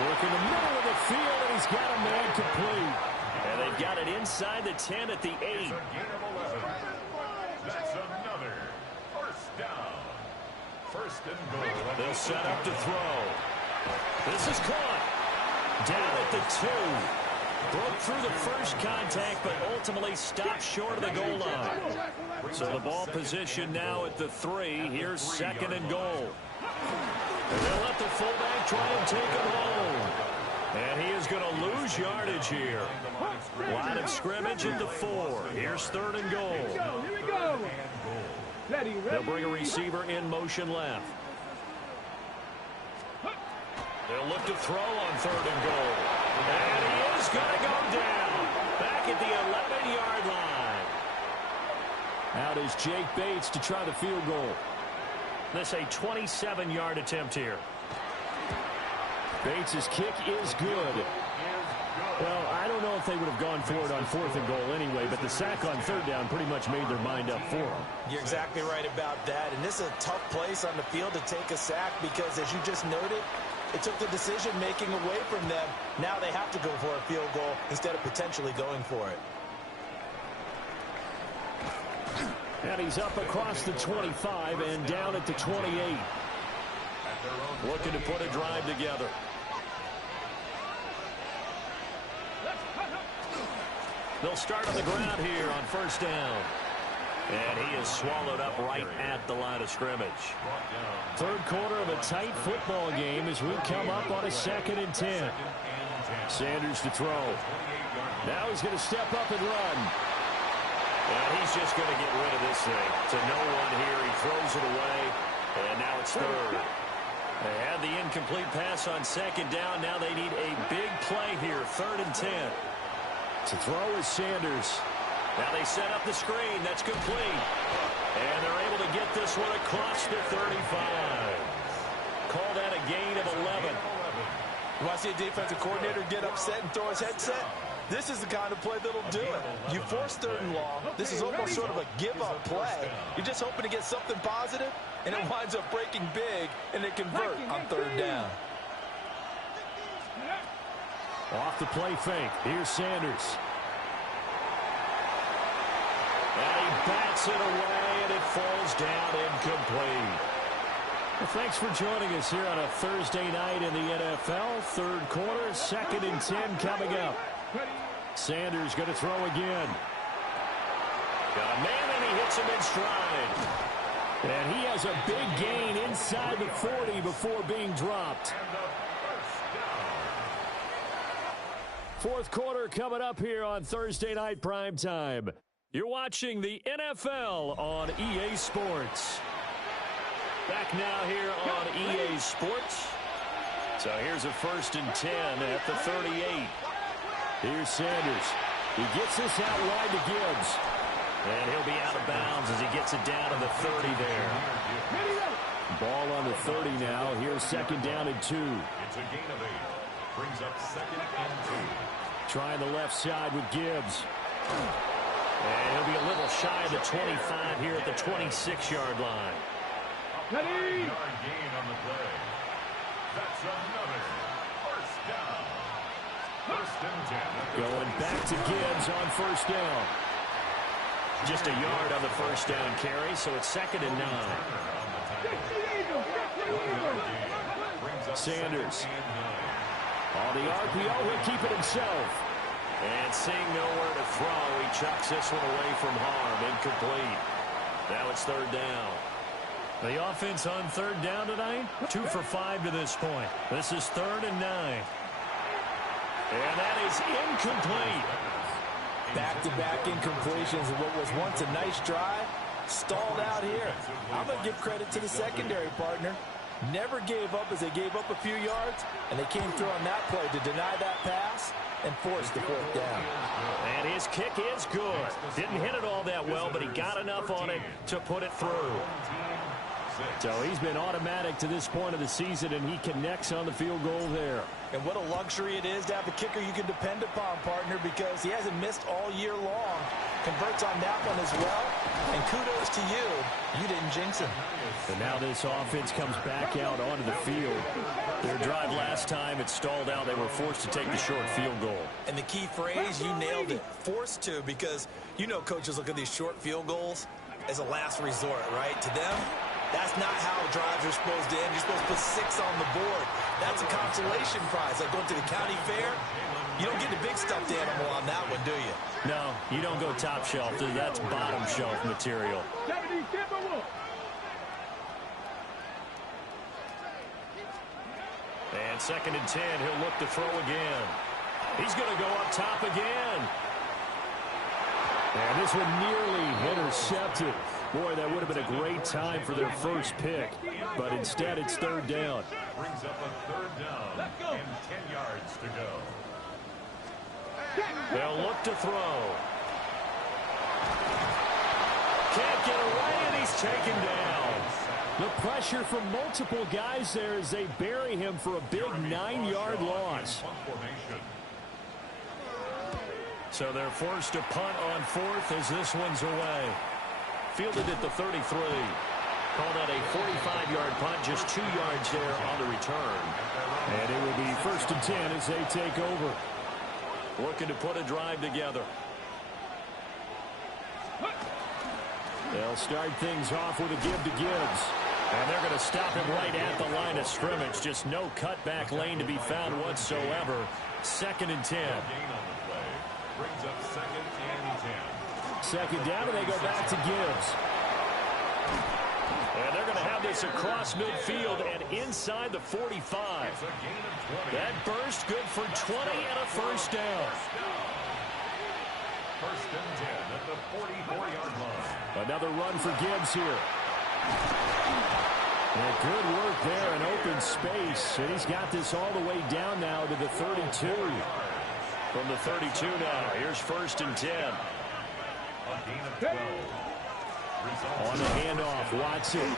Work in the middle of the field, and he's got a man complete. And they've got it inside the 10 at the 8. It's a gain of 11. That's another first down. 1st and goal. They'll set up to throw. This is caught. Down at the 2. Broke through the first contact, but ultimately stopped short of the goal line. So the ball position now at the 3. Here's 2nd and goal. And they'll let the fullback try and take him home. And he is going to lose yardage here. Line of scrimmage at the 4. Here's 3rd and goal. Here we go. Ready, ready. They'll bring a receiver in motion left. They'll look to throw on 3rd and goal. And he is going to go down. Back at the 11-yard line. Out is Jake Bates to try the field goal. This a 27-yard attempt here. Bates' kick is good. Well, I don't know if they would have gone for it on 4th and goal anyway, but the sack on 3rd down pretty much made their mind up for them. You're exactly right about that. And this is a tough place on the field to take a sack because, as you just noted, it took the decision-making away from them. Now they have to go for a field goal instead of potentially going for it. And he's up across the 25 and down at the 28. Looking to put a drive together. They'll start on the ground here on 1st down. And he is swallowed up right at the line of scrimmage. 3rd quarter of a tight football game as we come up on a 2nd and 10. Sanders to throw. Now he's going to step up and run. And he's just going to get rid of this thing. To no one here. He throws it away. And now it's 3rd. They had the incomplete pass on 2nd down. Now they need a big play here. 3rd and 10. To throw is Sanders. Now they set up the screen. That's complete. And they're able to get this one across the 35. Call that a gain of 11. You want to see a defensive coordinator get upset and throw his headset? This is the kind of play that'll do it. You force 3rd and long. This is almost sort of a give-up play. You're just hoping to get something positive, and it winds up breaking big, and they convert on 3rd down. Off the play fake. Here's Sanders. And he bats it away, and it falls down incomplete. Well, thanks for joining us here on a Thursday night in the NFL. 3rd quarter, 2nd and 10 coming up. Sanders going to throw again. Got a man, and he hits him in stride. And he has a big gain inside the 40 before being dropped. 4th quarter coming up here on Thursday Night Primetime. You're watching the NFL on EA Sports. Back now here on EA Sports. So here's a 1st and 10 at the 38. Here's Sanders. He gets this out wide to Gibbs. And he'll be out of bounds as he gets it down to the 30 there. Ball on the 30 now. Here's 2nd down and 2. It's a gain of 8. Brings up 2nd and 2. Trying the left side with Gibbs. And he'll be a little shy of the 25 here at the 26-yard line. Ready? 5-yard gain on the play. That's another first down. 1st and 10. Going back to Gibbs on 1st down. Just a yard on the first down carry, so it's 2nd and 9. Sanders. On the RPO, he'll keep it himself. And seeing nowhere to throw, he chucks this one away from harm. Incomplete. Now it's 3rd down. The offense on 3rd down tonight, 2 for 5 to this point. This is 3rd and 9. And that is incomplete. Back-to-back incompletions of what was once a nice drive. Stalled out here. I'm going to give credit to the secondary partner. Never gave up as they gave up a few yards, and they came through on that play to deny that pass and force the 4th down. And his kick is good. Didn't hit it all that well, but he got enough on it to put it through. So he's been automatic to this point of the season, and he connects on the field goal there. And what a luxury it is to have a kicker you can depend upon, partner, because he hasn't missed all year long. Converts on that one as well. And kudos to you. You didn't jinx him. And now this offense comes back out onto the field. Their drive last time, it stalled out. They were forced to take the short field goal. And the key phrase, you nailed it. Forced to, because you know coaches look at these short field goals as a last resort, right? To them, that's not how drives are supposed to end. You're supposed to put 6 on the board. That's a consolation prize. Like going to the county fair, you don't get the big stuffed animal on that one, do you? No, you don't go top shelf. That's bottom shelf material. And 2nd and 10, he'll look to throw again. He's going to go up top again. And this one nearly intercepted. Boy, that would have been a great time for their first pick. But instead, it's 3rd down. Brings up a 3rd down and 10 yards to go. They'll look to throw. Can't get away, and he's taken down. The pressure from multiple guys there as they bury him for a big 9-yard loss. So they're forced to punt on 4th as this one's away. Fielded at the 33. Call that a 45-yard punt, just 2 yards there on the return. And it will be 1st and 10 as they take over. Looking to put a drive together. They'll start things off with a give to Gibbs. And they're going to stop him right at the line of scrimmage. Just no cutback lane to be found whatsoever. 2nd and 10. Brings up 2nd and 10. 2nd down, and they go back to Gibbs. And they're going to have this across midfield and inside the 45. That burst good for 20 and a 1st down. 1st and 10 at the 44-yard line. Another run for Gibbs here. And good work there in open space. And he's got this all the way down now to the 32. From the 32 now, here's 1st and 10. On the handoff, Watson.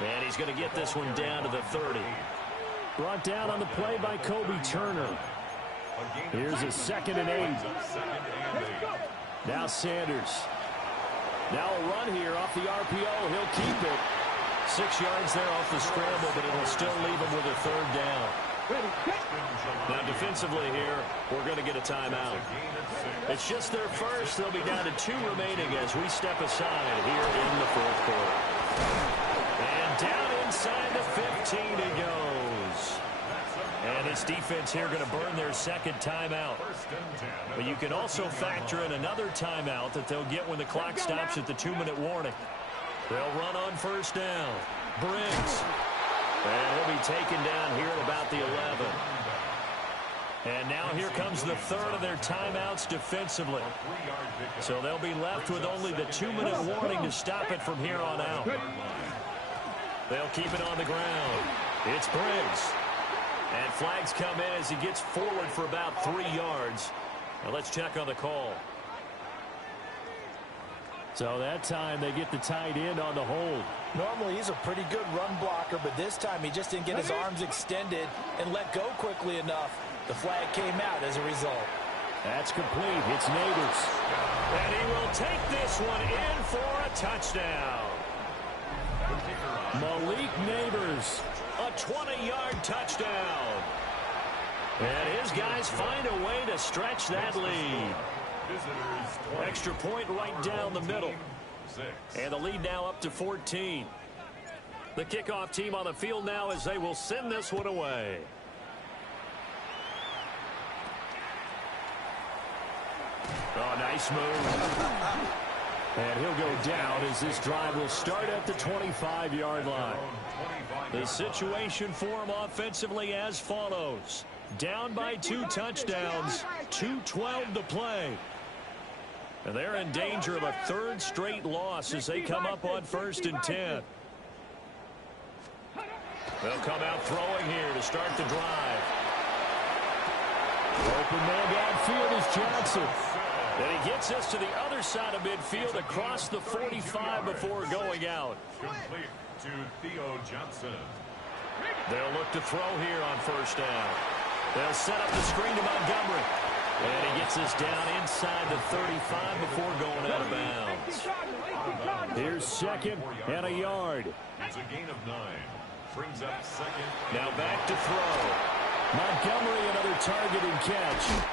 And he's going to get this one down to the 30. Brought down on the play by Kobe Turner. Here's a 2nd and 8. Now Sanders. Now a run here off the RPO. He'll keep it. 6 yards there off the scramble, but it'll still leave him with a 3rd down. Now defensively here, we're going to get a timeout. It's just their first. They'll be down to 2 remaining as we step aside here in the 4th quarter. And down inside the 15 it goes. And this defense here going to burn their 2nd timeout. But you can also factor in another timeout that they'll get when the clock stops at the 2-minute warning. They'll run on 1st down. Briggs. And he'll be taken down here at about the 11. And now here comes the 3rd of their timeouts defensively. So they'll be left with only the 2-minute warning to stop it from here on out. They'll keep it on the ground. It's Briggs. And flags come in as he gets forward for about 3 yards. Now let's check on the call. So that time they get the tight end on the hold. Normally he's a pretty good run blocker, but this time he just didn't get his arms extended and let go quickly enough. The flag came out as a result. That's complete. It's Neighbors. And he will take this one in for a touchdown. Malik Neighbors, a 20-yard touchdown. And his guys find a way to stretch that lead. Visitors 20. Extra point right down the middle. 6. And the lead now up to 14. The kickoff team on the field now as they will send this one away. Oh, nice move. And he'll go down as this drive will start at the 25-yard line. The situation for him offensively as follows. Down by 2 touchdowns, 2:12 to play. And they're in danger of a 3rd straight loss as they come up on 1st and 10. They'll come out throwing here to start the drive. Open man downfield is Johnson. And he gets us to the other side of midfield across the 45 before going out. Complete to Theo Johnson. They'll look to throw here on 1st down. They'll set up the screen to Montgomery. And he gets us down inside the 35 before going out of bounds. Here's 2nd and a yard. It's a gain of 9. Brings up 2nd. Now back to throw. Montgomery another target and catch.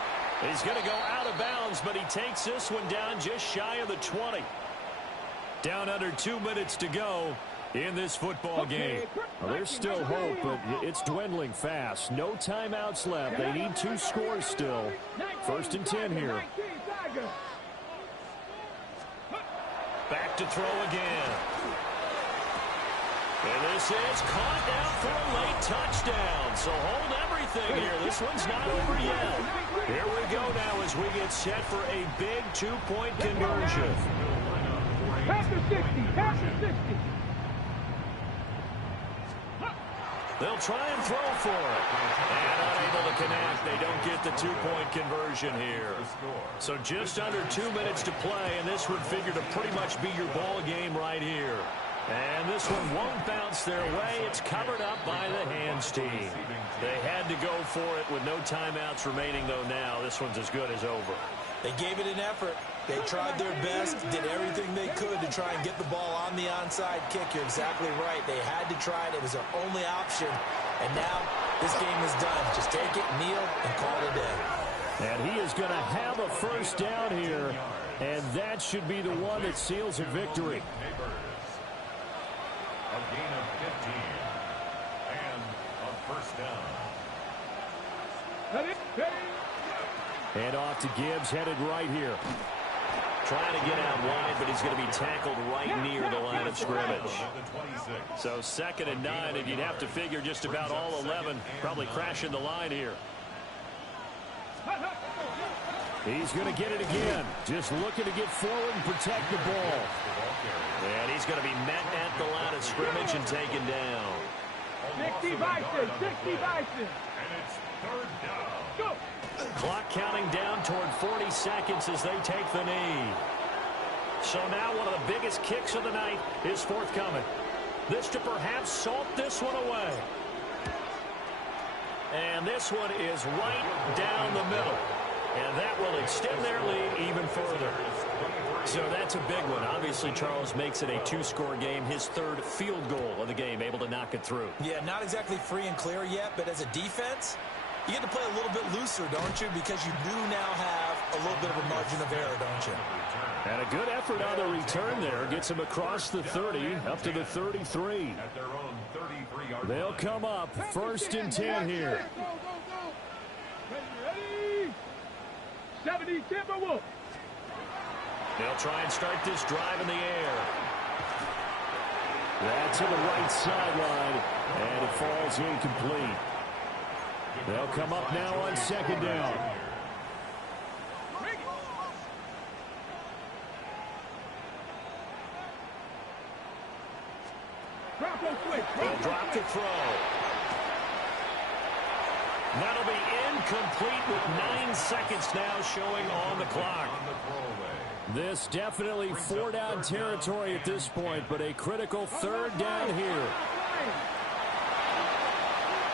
He's going to go out of bounds, but he takes this one down just shy of the 20. Down under 2 minutes to go in this football game. Well, there's still hope, but it's dwindling fast. No timeouts left. They need 2 scores still. 1st and 10 here. Back to throw again. And this is caught down for a late touchdown. So hold everything here. This one's not over yet. Here we go now as we get set for a big 2-point conversion. Pass the 60. Pass the 60. They'll try and throw for it. And unable to connect. They don't get the 2-point conversion here. So just under 2 minutes to play, and this would figure to pretty much be your ball game right here. And this one won't bounce their way. It's covered up by the hands team. They had to go for it with no timeouts remaining, though now this one's as good as over. They gave it an effort. They tried their best, did everything they could to try and get the ball on the onside kick. You're exactly right. They had to try it. It was their only option. And now this game is done. Just take it, kneel, and call it a day. And he is going to have a 1st down here. And that should be the one that seals a victory. A gain of 15. And a 1st down. And off to Gibbs, headed right here. Trying to get out wide, but he's going to be tackled right near the line of scrimmage. So 2nd and 9, and you'd have to figure just about all 11 probably crashing the line here. He's going to get it again. Just looking to get forward and protect the ball. And he's going to be met at the line of scrimmage and taken down. 60 Bison. 60 Bison. And it's 3rd down. Go. Clock counting down toward 40 seconds as they take the knee. So now one of the biggest kicks of the night is forthcoming. This to perhaps salt this one away. And this one is right down the middle. And that will extend their lead even further. So that's a big one. Obviously, Charles makes it a 2-score game. His 3rd field goal of the game, able to knock it through. Yeah, not exactly free and clear yet, but as a defense, you get to play a little bit looser, don't you? Because you do now have a little bit of a margin of error, don't you? And a good effort on the return there. Gets him across the 30, up to the 33. At their own 33-yard They'll come up 1st and 10 here. Go, go, go. Ready? 70 Timberwolves. They'll try and start this drive in the air. That's to the right sideline, and it falls incomplete. They'll come up now on 2nd down. They'll drop the throw. That'll be incomplete with 9 seconds now showing on the clock. This definitely 4-down territory at this point, but a critical 3rd down here.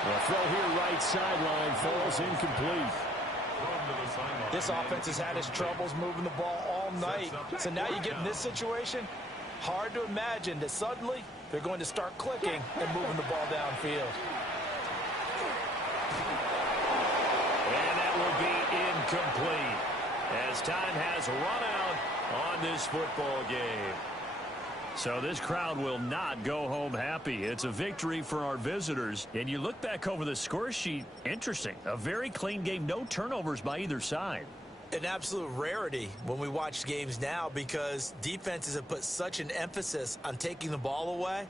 The throw here right sideline falls incomplete. This offense has had its troubles moving the ball all night. So now you get in this situation, hard to imagine that suddenly they're going to start clicking and moving the ball downfield. And that will be incomplete. as time has run out on this football game. So this crowd will not go home happy. It's a victory for our visitors. And you look back over the score sheet, interesting. A very clean game, no turnovers by either side. An absolute rarity when we watch games now because defenses have put such an emphasis on taking the ball away.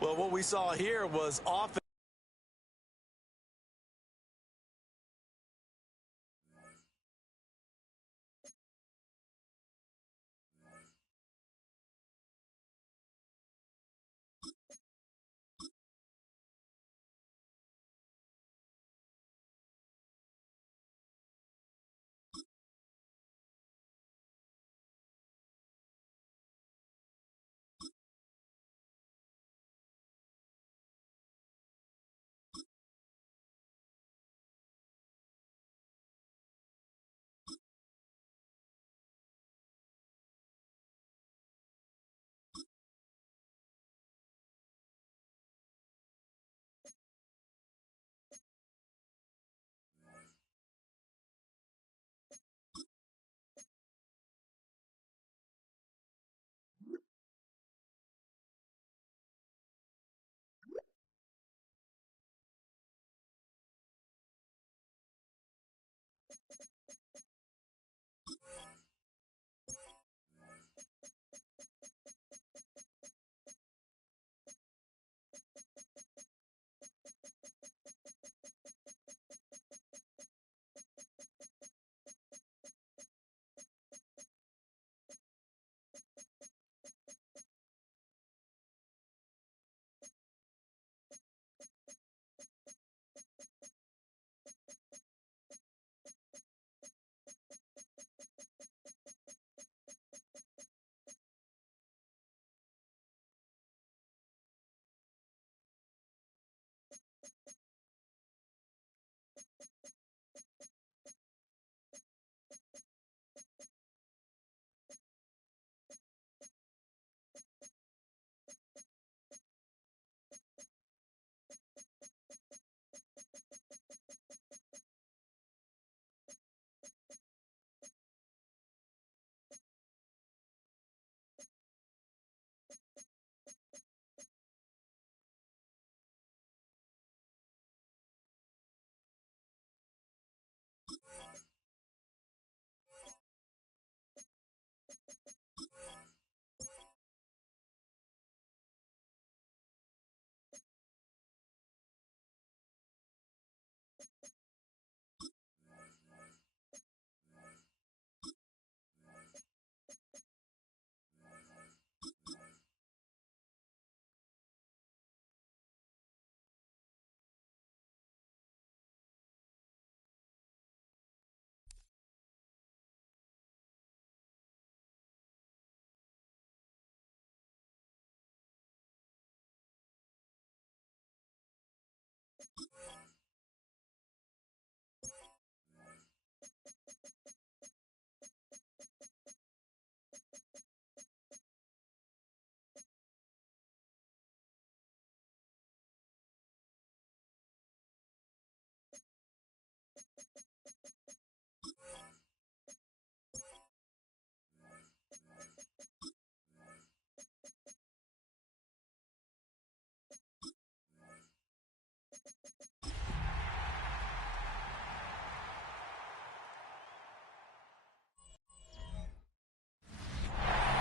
Well, what we saw here was offense.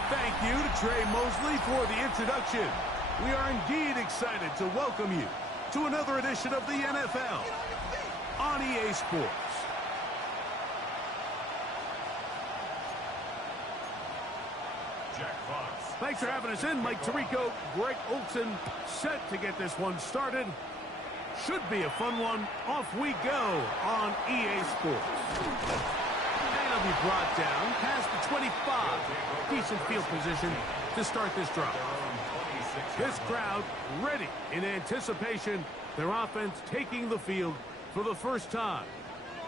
Thank you to Trey Mosley for the introduction. We are indeed excited to welcome you to another edition of the NFL on EA Sports. Jack Fox. Thanks for having us in, Mike Tirico, Greg Olsen, set to get this one started. Should be a fun one. Off we go on EA Sports. And it'll be brought down past the 25. Decent field position to start this drive. This crowd ready in anticipation. Their offense taking the field for the first time.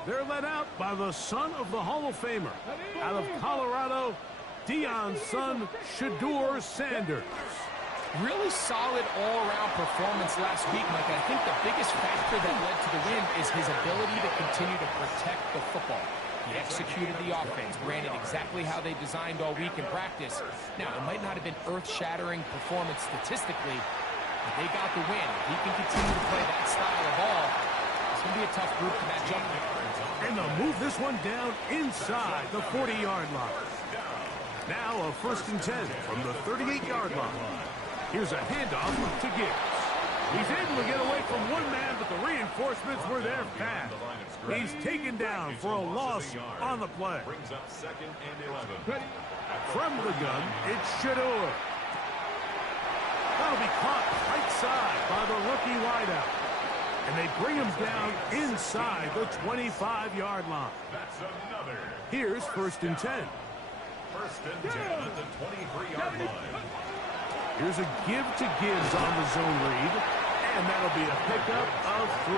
They're led out by the son of the Hall of Famer out of Colorado, Deion's son, Shedeur Sanders. Really solid all-around performance last week, Mike. I think the biggest factor that led to the win is his ability to continue to protect the football. He executed the offense, ran it exactly how they designed all week in practice. Now, it might not have been earth-shattering performance statistically, but they got the win. If he can continue to play that style of ball, it's going to be a tough group to match up with. And they'll move this one down inside the 40-yard line. Now a 1st and 10 from the 38-yard line. Here's a handoff to Gibbs. He's able to get away from one man, but the reinforcements were there fast. He's taken down for a loss on the play. Brings up 2nd and 11. From the gun, it's Shedeur. That'll be caught right side by the rookie wideout. And they bring him down inside the 25-yard line. That's another. Here's 1st and 10. 1st and 10 at the 23-yard line. Here's a give to Gibbs on the zone read. And that'll be a pickup of 3.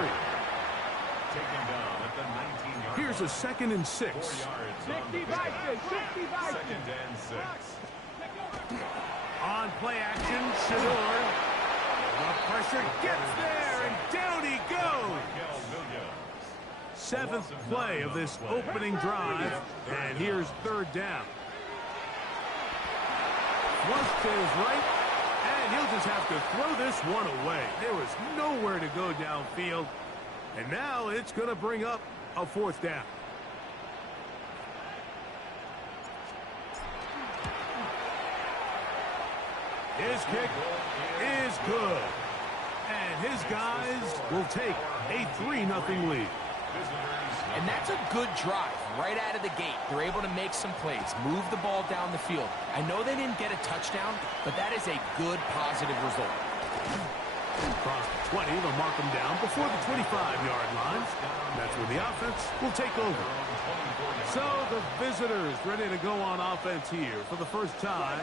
Taken down at the 19-yard line. Here's a 2nd and 6. 4 yards on the 60 Vikings, 60 Vikings. 2nd and 6. On play action, Shedeur. The pressure gets there, and down he goes. 7th play of this opening drive, and here's 3rd down. Flush to his right, and he'll just have to throw this one away. There was nowhere to go downfield, and now it's going to bring up a 4th down. His kick is good. And his guys will take a 3-0 lead. And that's a good drive right out of the gate. They're able to make some plays, move the ball down the field. I know they didn't get a touchdown, but that is a good, positive result. Across the 20, they'll mark him down before the 25-yard line. That's where the offense will take over. So the visitors ready to go on offense here for the first time.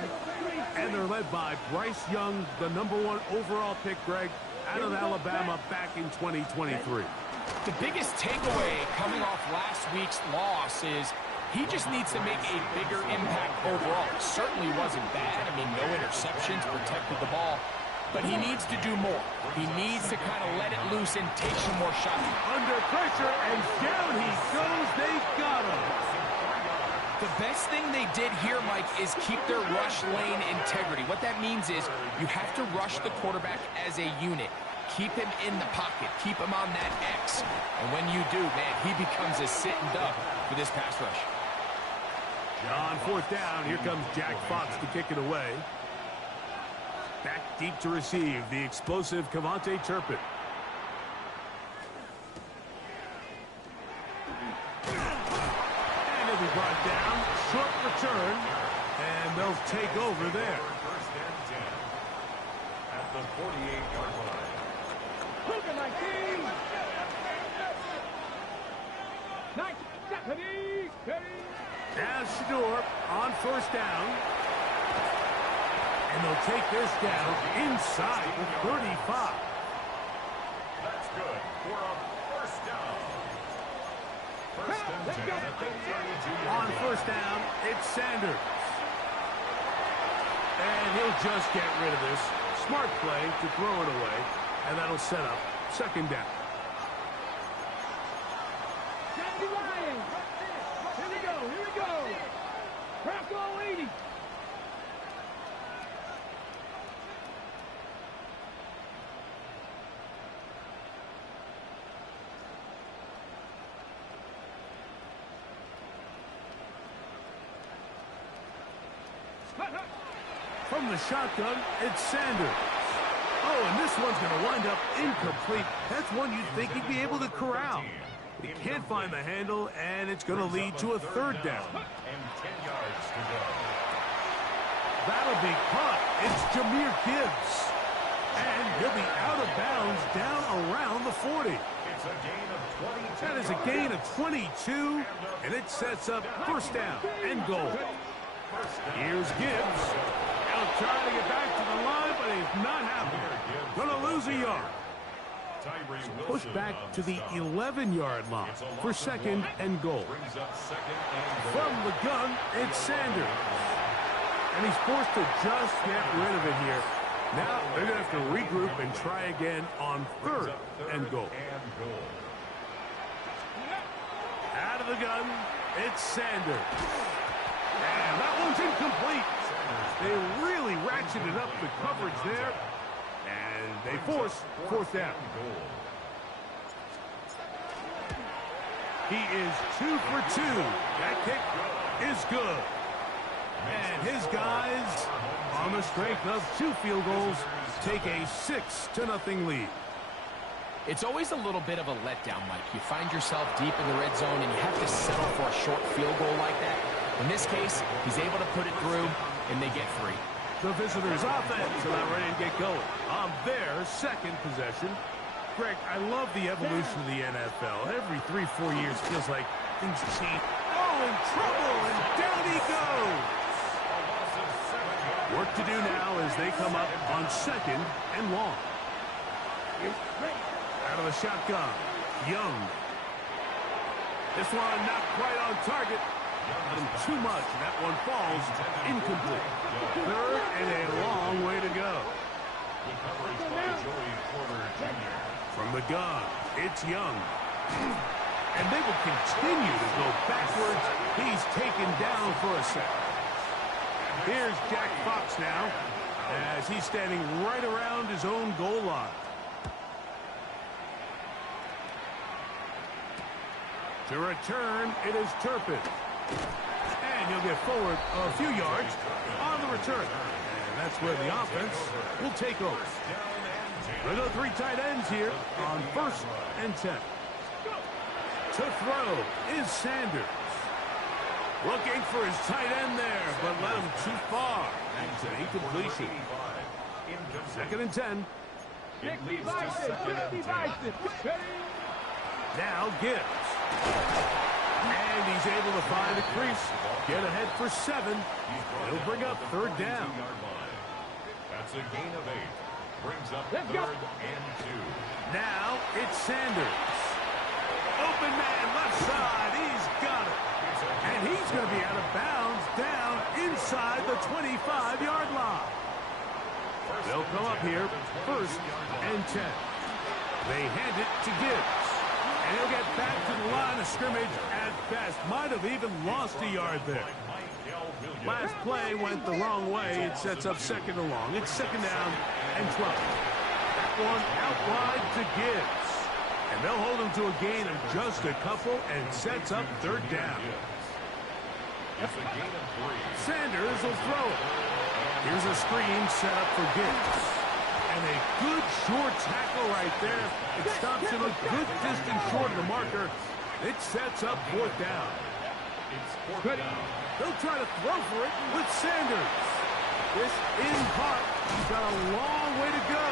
And they're led by Bryce Young, the #1 overall pick, Greg, out of Alabama back in 2023. The biggest takeaway coming off last week's loss is he just needs to make a bigger impact overall. It certainly wasn't bad. I mean, no interceptions, protected the ball. But he needs to do more. He needs to kind of let it loose and take some more shots. Under pressure, and down he goes. They got him. The best thing they did here, Mike, is keep their rush lane integrity. What that means is you have to rush the quarterback as a unit. Keep him in the pocket. Keep him on that X. And when you do, man, he becomes a sitting duck for this pass rush. On 4th down, here comes Jack Fox to kick it away. Back deep to receive, the explosive Kevontae Turpin. And he'll be brought down. Short return. And they'll take over there. 1st and 10 at the 48-yard line. Look at 19. 19. Now Shedeur on 1st down. And they'll take this down inside the 35. That's good for a 1st down. 1st and 10 at the 32-yard On line. 1st down, it's Sanders. And he'll just get rid of this. Smart play to throw it away. And that'll set up 2nd down. Johnny Lions. Here we go. Here we go. Crack all 80. From the shotgun, it's Sanders. Oh, and this one's going to wind up incomplete. That's one you'd think he'd be able to corral. He can't find the handle, and it's going to lead to a 3rd down. And 10 yards to go. That'll be caught. It's Jahmyr Gibbs. And he'll be out of bounds down around the 40. It's a gain of 22. That is a gain of 22, and it sets up 1st down and goal. Here's Gibbs. Out trying to get back to the line, but he's not happy. Gonna lose a yard. Push back to the 11-yard line for 2nd and goal. Brings up 2nd and goal. From the gun, it's Sanders. And he's forced to just get rid of it here. Now they're going to have to regroup and try again on 3rd and goal. Out of the gun, It's Sanders. And that one's incomplete. They really ratcheted up the coverage there. And they force fourth down. He is 2 for 2. That kick is good. And his guys, on the strength of 2 field goals, take a 6-0 lead. It's always a little bit of a letdown, Mike. You find yourself deep in the red zone, and you have to settle for a short field goal like that. In this case, he's able to put it through, and they get free. The visitors' offense are now ready to get going on their second possession. Greg, I love the evolution of the NFL. Every 3-4 years feels like things change. Oh, in trouble, and down he goes. Work to do now as they come up on 2nd and long. Out of the shotgun, Young. This one not quite on target. And too much, and that one falls incomplete. 3rd and a long way to go. From the gun, it's Young. And they will continue to go backwards. He's taken down for a second. Here's Jack Fox now, as he's standing right around his own goal line. To return, it is Turpin. And he'll get forward a few yards on the return. And that's where the offense will take over. There go 3 tight ends here on 1st and 10. To throw is Sanders. Looking for his tight end there, but led him too far. That's an incompletion. 2nd and 10. Now Gibbs. And he's able to find a crease. Get ahead for 7. He'll bring up 3rd down. That's a gain of 8. Brings up 3rd and 2. Now it's Sanders. Open man left side. He's got it. And he's going to be out of bounds down inside the 25-yard line. They'll come up here 1st and 10. They hand it to Gibbs. And he'll get back to the line of scrimmage at best. Might have even lost a yard there. Last play went the wrong way. It sets up 2nd and long. It's 2nd down and 12. That one out wide to Gibbs. And they'll hold him to a gain of just a couple and sets up 3rd down. Sanders will throw it. Here's a screen set up for Gibbs. And a good short tackle right there. It stops him a good distance short of the marker. It sets up 4th down. They'll try to throw for it with Sanders. This in part. He's got a long way to go.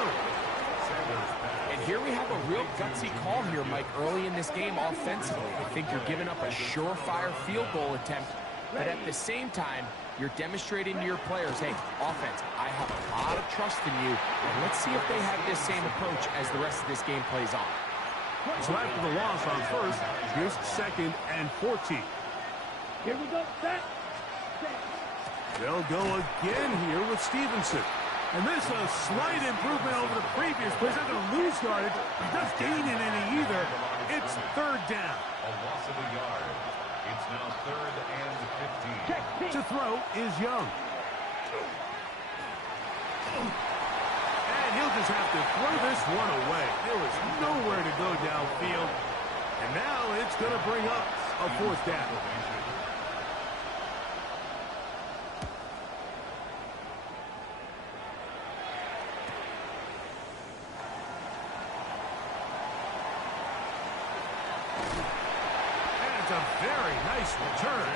And here we have a real gutsy call here, Mike, early in this game offensively. I think you're giving up a surefire field goal attempt, but at the same time, you're demonstrating to your players, hey, offense, I have a lot of trust in you, and let's see if they have this same approach as the rest of this game plays on. So after the loss on 1st, here's 2nd and 14. Here we go, set. They'll go again here with Stevenson. And this is a slight improvement over the previous play. He's not going to lose yardage. He's not gaining any either. It's 3rd down. A loss of a yard. It's now 3rd and 15. To throw is Young. And he'll just have to throw this one away. There was nowhere to go downfield. And now it's going to bring up a 4th down. And it's a very nice return.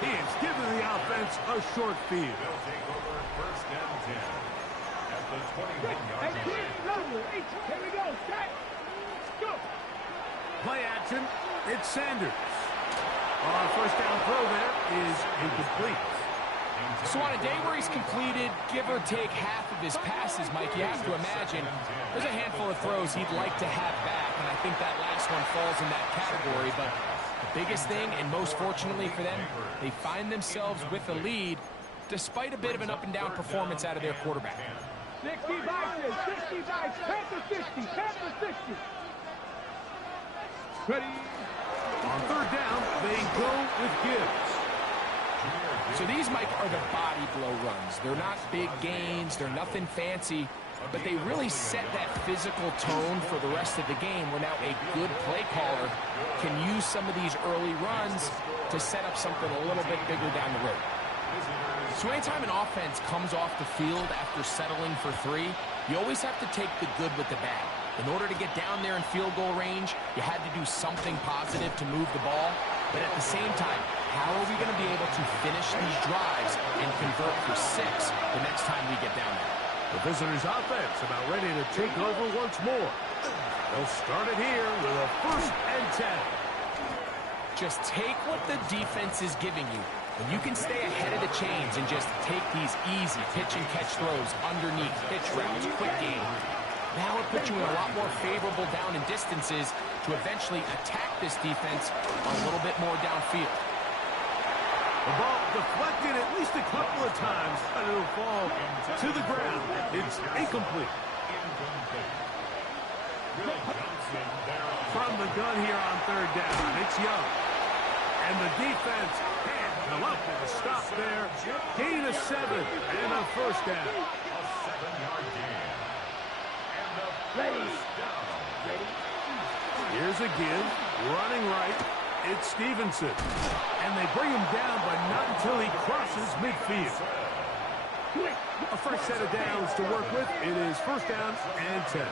He has given the offense a short field. They'll take over 1st and 10 at the 21-yard line. Here we go, set. Go. Play action. It's Sanders. Our 1st down throw there is incomplete. So on a day where he's completed, give or take half of his passes, Mike, you have to imagine there's a handful of throws he'd like to have back, and I think that last one falls in that category. But the biggest thing, and most fortunately for them, they find themselves with the lead despite a bit of an up-and-down performance out of their quarterback. 60 boxes, 60 boxes, Panther 60, Panther 60. Ready? On third down, they go with Gibbs. So these, Mike, are the body blow runs. They're not big gains. They're nothing fancy. But they really set that physical tone for the rest of the game where now a good play caller can use some of these early runs to set up something a little bit bigger down the road. So anytime an offense comes off the field after settling for 3, you always have to take the good with the bad. In order to get down there in field goal range, you had to do something positive to move the ball. But at the same time, how are we going to be able to finish these drives and convert for 6 the next time we get down there? The visitors' offense about ready to take over once more. They'll start it here with a 1st and 10. Just take what the defense is giving you. When you can stay ahead of the chains and just take these easy pitch and catch throws underneath, pitch routes, quick game. Now it puts you in a lot more favorable down and distances to eventually attack this defense a little bit more downfield. The ball deflected at least a couple of times, and it'll fall to the ground. It's incomplete. From the gun here on third down, it's Young. And the defense can't come up with a stop there. Gain of 7 and a 1st down. A 7-yard gain. And a first down. Here's a give, running right. It's Stevenson. And they bring him down, but not until he crosses midfield. A fresh set of downs to work with. It is 1st down and 10.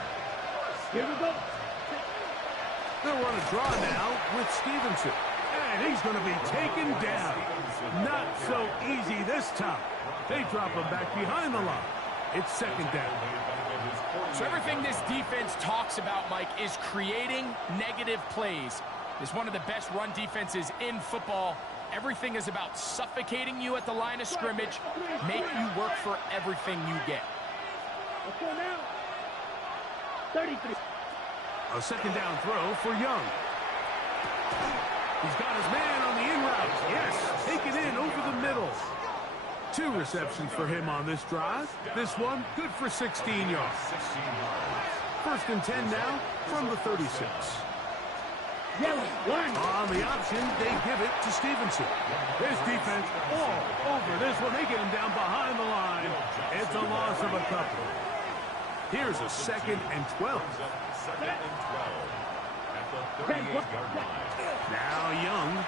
Here we go. They'll run a draw now with Stevenson. And he's going to be taken down. Not so easy this time. They drop him back behind the line. It's 2nd down. So everything this defense talks about, Mike, is creating negative plays. It's one of the best run defenses in football. Everything is about suffocating you at the line of scrimmage, make you work for everything you get. Let's go now. 33. A 2nd down throw for Young. He's got his man on the in route. Yes, take it in over the middle. 2 receptions for him on this drive. This one good for 16 yards. 1st and 10 now from the 36. On the option, they give it to Stevenson. This defense all over this one. They get him down behind the line. It's a loss of a couple. Here's a 2nd and 12. 2nd and 12 at the 38-yard line. Now Young.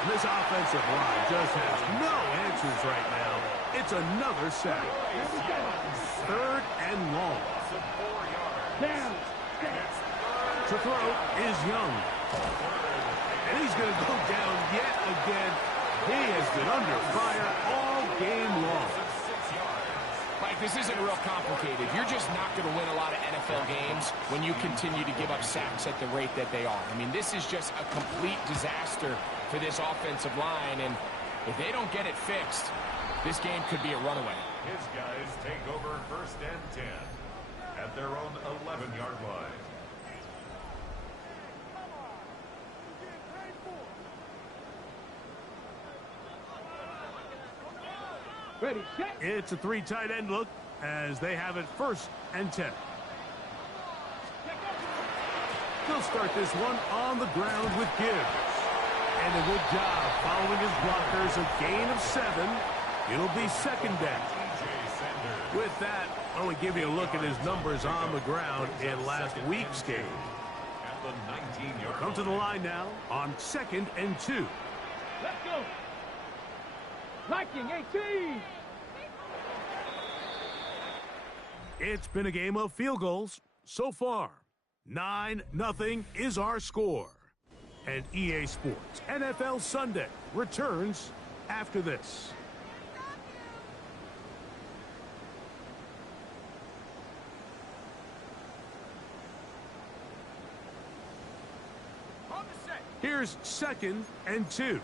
And this offensive line just has no answers right now. It's another sack. 3rd and long. Down. To throw is Young. And he's going to go down yet again. He has been under fire all game long. Mike, this isn't real complicated. You're just not going to win a lot of NFL games when you continue to give up sacks at the rate that they are. I mean, this is just a complete disaster for this offensive line, and if they don't get it fixed, this game could be a runaway. His guys take over 1st and 10 at their own 11-yard line. Ready, set. It's a 3 tight end look as they have it 1st and 10. They'll start this one on the ground with Gibbs. And a good job following his blockers. A gain of 7. It'll be 2nd down. With that, I want to give you a look at his numbers on the ground in last week's game. At the 19-yard Come to the line now on 2nd and 2. Let's go. Liking 18. It's been a game of field goals so far. 9-0 is our score. And EA Sports NFL Sunday returns after this. Here's 2nd and 2.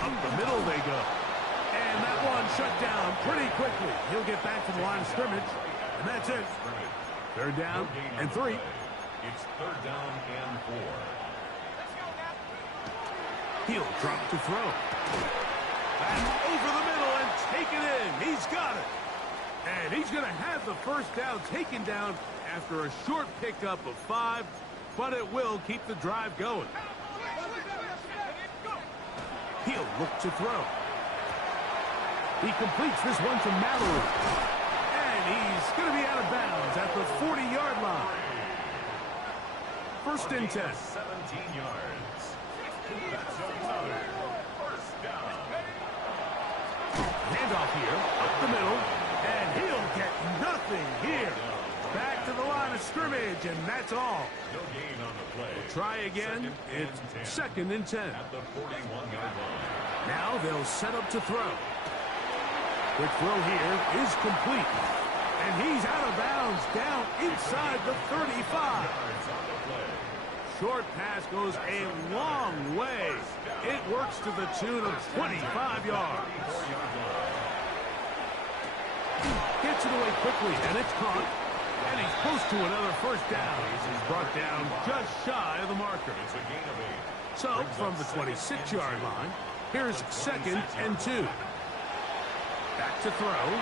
Up the middle they go. And that one shut down pretty quickly. He'll get back to the line of scrimmage. And that's it. 3rd down and 3. It's 3rd down and 4. He'll drop to throw. Back over the middle and take it in. He's got it. And he's going to have the 1st down taken down after a short pickup of 5, but it will keep the drive going. He'll look to throw. He completes this one to Mallory. And he's going to be out of bounds at the 40-yard line. First and 10. 17 yards. That's another first down. Handoff here, up the middle, and he'll get nothing here. Back to the line of scrimmage, and that's all. No gain on the play. Try again. It's second and 10. At the 41-yard line. Now they'll set up to throw. Quick throw here is complete. And he's out of bounds down inside the 35. Yards on the play. Short pass goes a long way. It works to the tune of 25 yards. 34-yard line. Gets it away quickly, and it's caught. And he's close to another first down. He's brought down just shy of the marker. It's a gain of 8. So, from the 26-yard line, here's second and 2. Back to throw.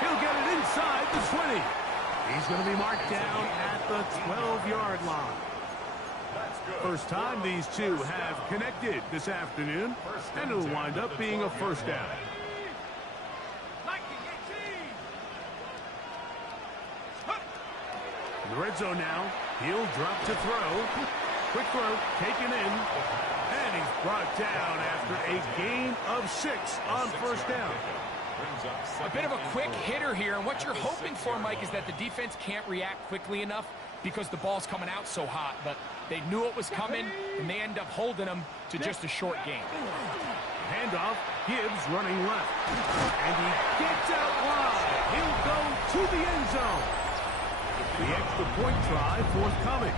He'll get it inside the 20. He's going to be marked down at the 12-yard line. First time these two have connected this afternoon, and it'll wind up being a first down. In the red zone now, he'll drop to throw. Quick throw, taken in, and he's brought down after a gain of 6 on first down. A bit of a quick hitter here, and what you're hoping for, Mike, is that the defense can't react quickly enough because the ball's coming out so hot, but they knew it was coming, and they end up holding them to just a short gain. Handoff, Gibbs running left, and he gets out wide. He'll go to the end zone. The extra point try forthcoming.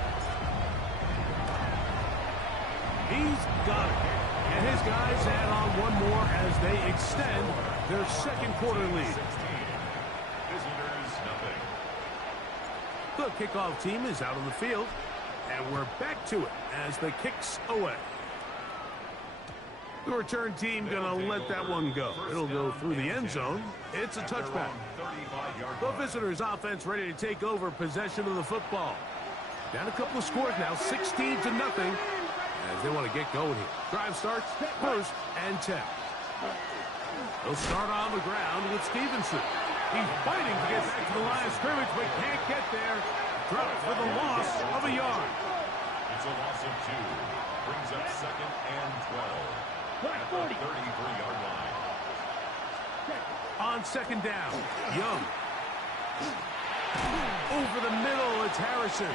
He's got it. And his guys add on one more as they extend their second quarter lead. Visitors, nothing. The kickoff team is out on the field, and we're back to it as the kick's away. The return team gonna let that one go. It'll go through the end zone. It's a touchback. The visitors' offense ready to take over possession of the football. Down a couple of scores now, 16-0, as they want to get going here. Drive starts first and 10. They'll start on the ground with Stevenson. He's fighting to get back to the line of scrimmage, but can't get there. Dropped for the loss of a yard. It's a loss of 2. Brings up second and 12. At the 33-yard line. On second down, Young. Over the middle, it's Harrison.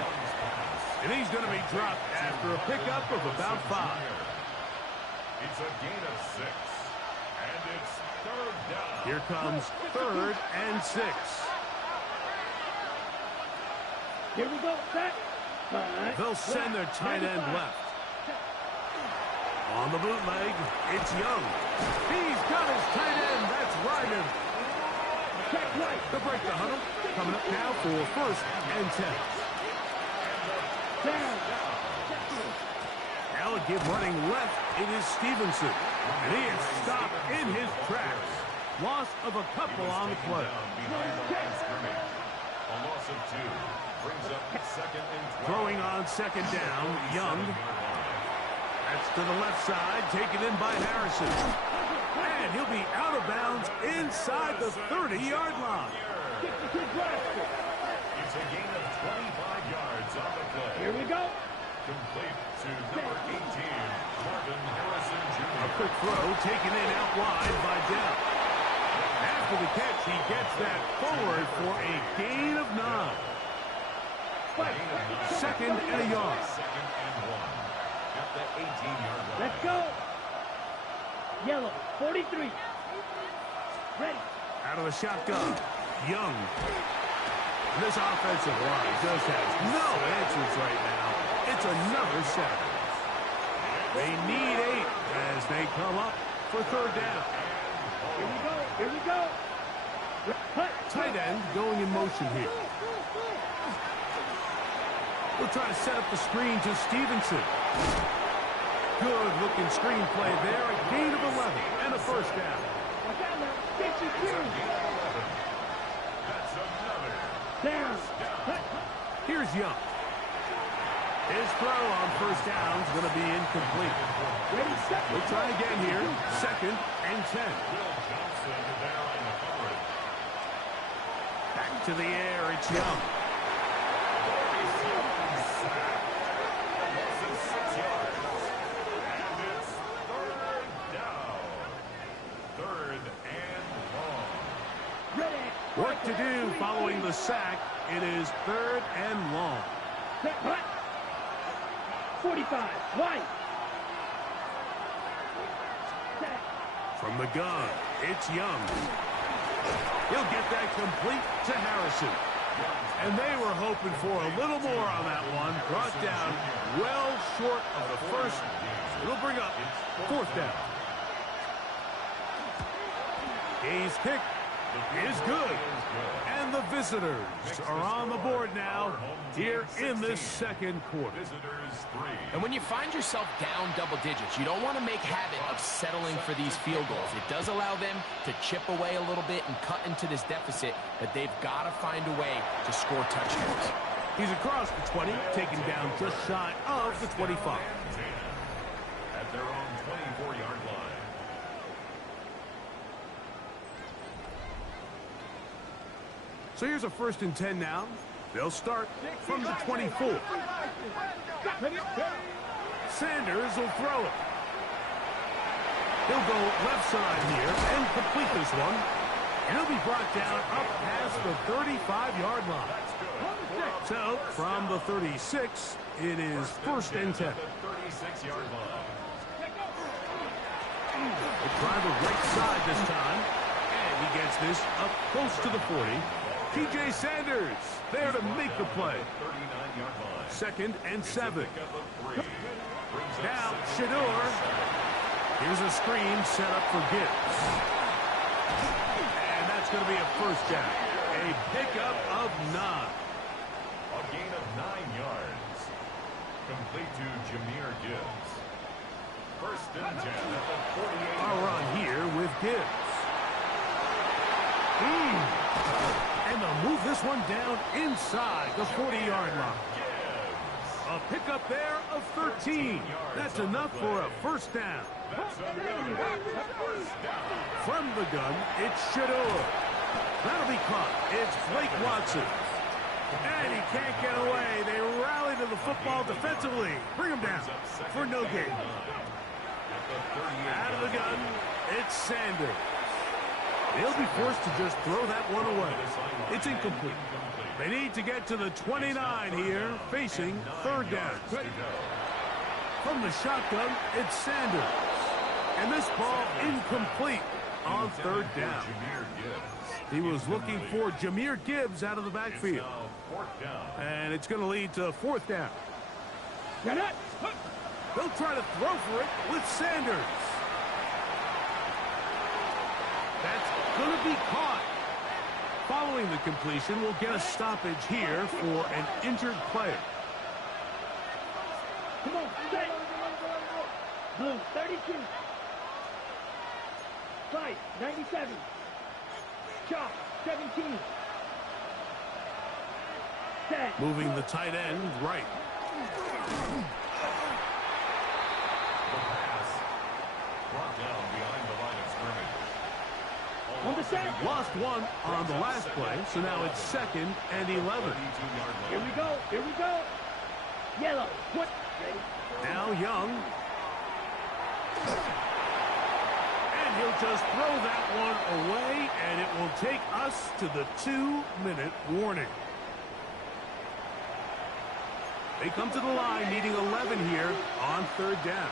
And he's going to be dropped after a pickup of about 5. It's a gain of 6. And it's third down. Here comes third and 6. Here we go, set. They'll send their tight end left. On the bootleg, it's Young. He's got his tight end. That's Ryman. Check right. They'll break the huddle. Coming up now for first and 10. Down. Now a give running left. It is Stevenson. And he is stopped in his tracks. Loss of a couple on the play. Behind the line of scrimmage. A loss of 2. Brings up second and 12. Throwing on second down, Young. That's to the left side, taken in by Harrison. And he'll be out of bounds inside the 30-yard line. It's a gain of 25 yards on the play. Here we go. Complete to number 18, Marvin Harrison Jr. A quick throw taken in out wide by Dell. After the catch, he gets that forward for a gain of 9. Second and a yard. Second and 1. At the 18-yard line. Let's go. Yellow, 43. Ready. Out of the shotgun, Young. This offensive line just has no answers right now. It's another sack. They need 8 as they come up for third down. Here we go. Here we go. Tight end going in motion here. We'll try to set up the screen to Stevenson. Good looking screen play there. A gain of 11 and a first down. That's another Down. first down. Here's Young. His throw on first down is going to be incomplete. We'll try again here. 2nd and 10. Back to the air. It's Young. Work to do following the sack. It is 3rd and long. 45, wide. From the gun, it's Young. He'll get that complete to Harrison. And they were hoping for a little more on that one. Brought down well short of the first. It'll bring up 4th down. He's kicked. Is good. And the visitors are on the board now here in this 2nd quarter. And when you find yourself down double digits, you don't want to make habit of settling for these field goals. It does allow them to chip away a little bit and cut into this deficit, but they've got to find a way to score touchdowns. He's across the 20, taken down just shy of the 25. At their own 24-yard line. So here's a 1st and 10 now. They'll start from the 24. Sanders will throw it. He'll go left side here and complete this one. And he'll be brought down up past the 35-yard line. So from the 36, it is 1st and 10. 36-yard line. He'll try the right side this time. And he gets this up close to the 40. T.J. Sanders there to make the play. 2nd and 7. Now Shedeur. Here's a screen set up for Gibbs. And that's going to be a 1st down. A pickup of 9. A gain of 9 yards. Complete to Jahmyr Gibbs. 1st and 10 at the 48. A run here with Gibbs. And they'll move this one down inside the 40-yard line. A pickup there of 13. That's enough for a 1st down. From the gun, it's Shedeur. That'll be caught. It's Blake Watson. And he can't get away. They rally to the football defensively. Bring him down for no gain. Out of the gun, it's Sanders. They'll be forced to just throw that one away. It's incomplete. They need to get to the 29 here, facing 3rd down. From the shotgun, it's Sanders. And this ball incomplete on 3rd down. He was looking for Jahmyr Gibbs out of the backfield. And it's going to lead to 4th down. They'll try to throw for it with Sanders. That's going to be caught. Following the completion, we'll get a stoppage here for an injured player. Come on, set. Blue, 32. Fight, 97. Chop, 17. Set. Moving the tight end right. The pass brought down behind the line of scrimmage. On the set. Lost one on the last play, so now it's 2nd and 11. Here we go, here we go. Yellow, what? Ready? Now Young. And he'll just throw that one away, and it will take us to the 2-minute warning. They come to the line needing 11 here on 3rd down.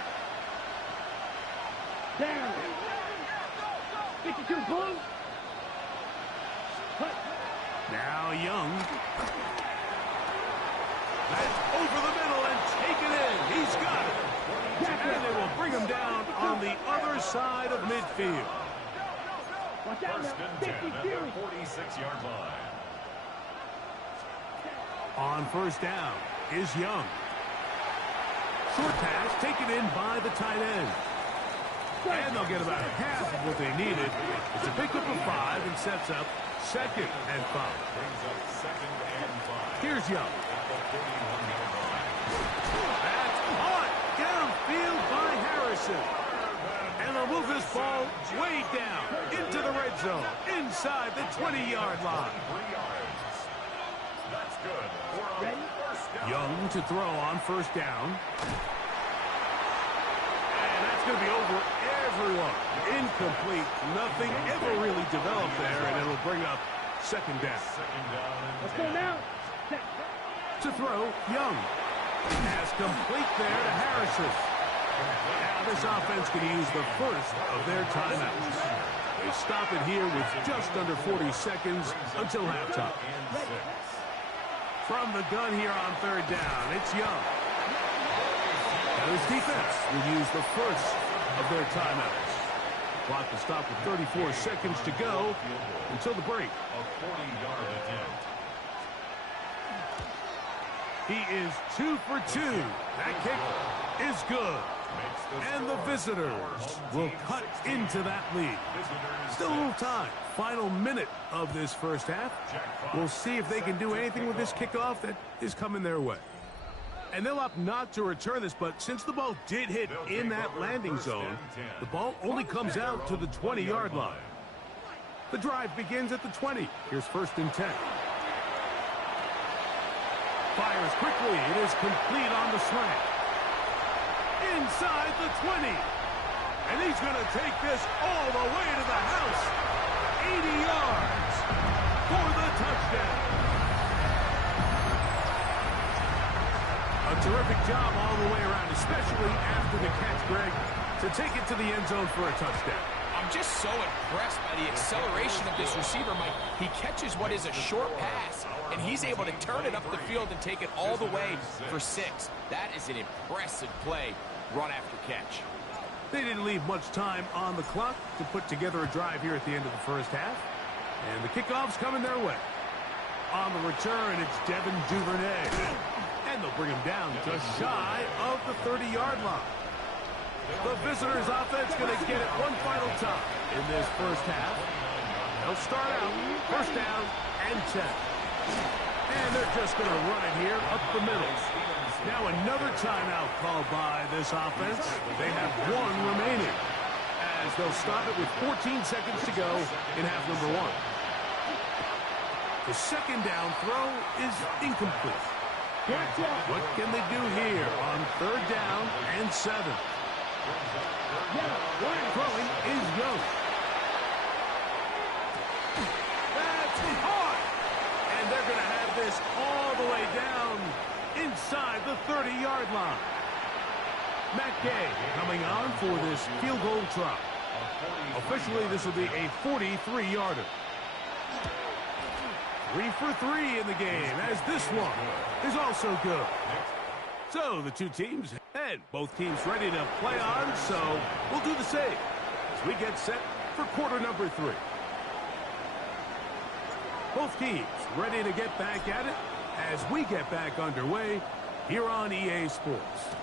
Down. 52 blue. Cut. Now Young. That's over the middle and taken in. He's got it. And they will bring him down on the other side of midfield. Watch out now. 52. 46-yard line. On 1st down is Young. Short pass taken in by the tight end. And they'll get about half of what they needed. It's a pickup of 5 and sets up 2nd and 5. Brings up 2nd and 5. Here's Young. That's caught downfield by Harrison. And they'll move this ball way down into the red zone, inside the 20-yard line. That's good. Young to throw on first down. And that's going to be over everyone. Incomplete. Nothing ever really developed there, and it'll bring up second down. Let's go now. To throw, Young. Pass complete there to Harrison. Now this offense can use the first of their timeouts. They stop it here with just under 40 seconds until halftime. From the gun here on third down, it's Young. Now this defense will use the first of their timeouts. Clock to stop with 34 seconds to go until the break. A 40-yard attempt. He is 2 for 2. That kick is good. And the visitors will cut into that lead. Still a little time. Final minute of this first half. We'll see if they can do anything with this kickoff that is coming their way. And they'll opt not to return this, but since the ball did hit in that landing zone, the ball only comes out to the 20-yard line. The drive begins at the 20. Here's 1st and 10. Fires quickly. It is complete on the slant. Inside the 20. And he's going to take this all the way to the house. 80 yards for the touchdown. A terrific job all the way around, especially after the catch, Greg, to take it to the end zone for a touchdown. I'm just so impressed by the acceleration of this receiver, Mike. He catches what is a short pass, and he's able to turn it up the field and take it all the way for 6. That is an impressive play, run after catch. They didn't leave much time on the clock to put together a drive here at the end of the first half. And the kickoff's coming their way. On the return, it's Devin Duvernay. And they'll bring him down just shy of the 30-yard line. The visitors' offense going to get it one final time in this first half. They'll start out first down and 10. And they're just going to run it here up the middle. Now another timeout called by this offense. They have 1 remaining as they'll stop it with 14 seconds to go in half number 1. The second down throw is incomplete. What can they do here on third down and 7? Throwing is Young. That's hard. And they're going to have this all the way down inside the 30-yard line. Matt Gay coming on for this field goal try. Officially, this will be a 43-yarder. 3 for 3 in the game, as this one is also good. So the two teams head. Both teams ready to play on, so we'll do the same as we get set for quarter number 3. Both teams ready to get back at it as we get back underway here on EA Sports.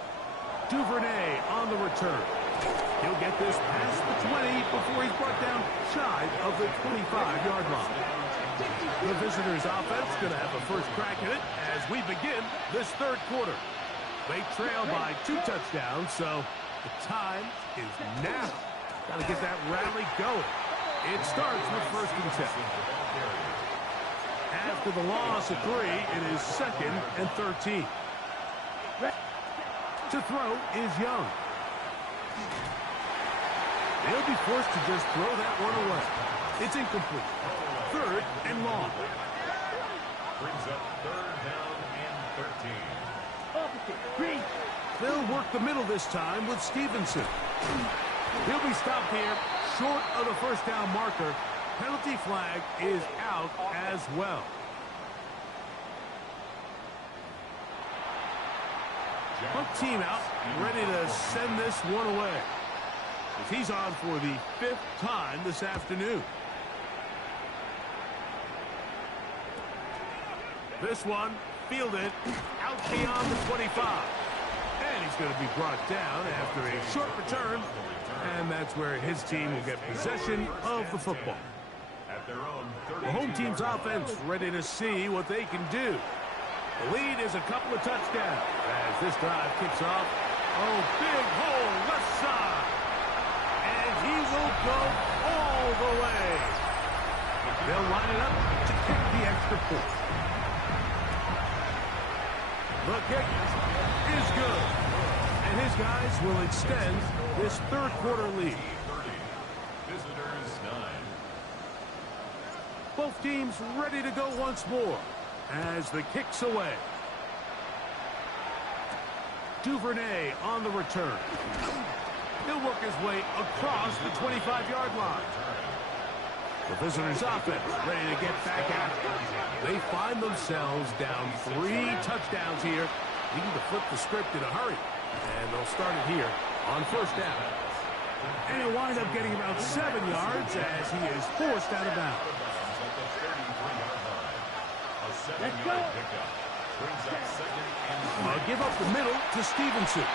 Duvernay on the return. He'll get this past the 20 before he's brought down shy of the 25-yard line. The visitors' offense going to have a first crack at it as we begin this third quarter. They trail by 2 touchdowns, so the time is now. Got to get that rally going. It starts with 1st and 10. After the loss of 3, it is 2nd and 13. To throw is Young. They'll be forced to just throw that one away. It's incomplete. 3rd and long. Brings up 3rd down and 13. They'll work the middle this time with Stevenson. He'll be stopped here short of the first down marker. Penalty flag is out as well. Punt team out, ready to send this one away. As he's on for the 5th time this afternoon. This one fielded out beyond the 25. And he's going to be brought down after a short return. And that's where his team will get possession of the football. The home team's offense ready to see what they can do. The lead is a couple of touchdowns as this drive kicks off. Oh, big hole left side. And he will go all the way. They'll line it up to kick the extra point. The kick is good. And his guys will extend this third quarter lead. Visitors 9. Both teams ready to go once more as the kick's away. Duvernay on the return. He'll work his way across the 25-yard line. The visitors' offense ready to get back at it. They find themselves down 3 touchdowns here, needing to flip the script in a hurry. And they'll start it here on first down. And he'll wind up getting about 7 yards as he is forced out of bounds. Let's go. They'll give up the middle to Stevenson.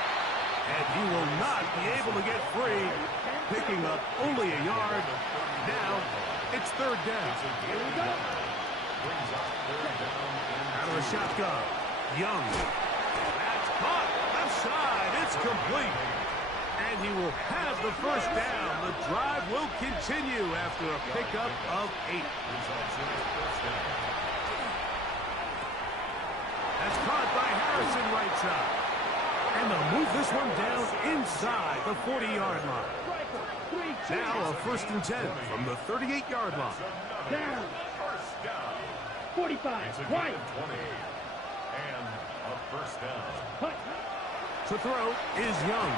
And he will not be able to get free, picking up only a yard. Now it's third down. Out of the shotgun, Young. That's caught left side. It's complete. And he will have the first down. The drive will continue after a pickup of 8. That's caught by Harrison right side. And they'll move this one down inside the 40-yard line. Now a first and 10 from the 38-yard line. Down. 45. Right. And a first down. Cut. To throw is Young.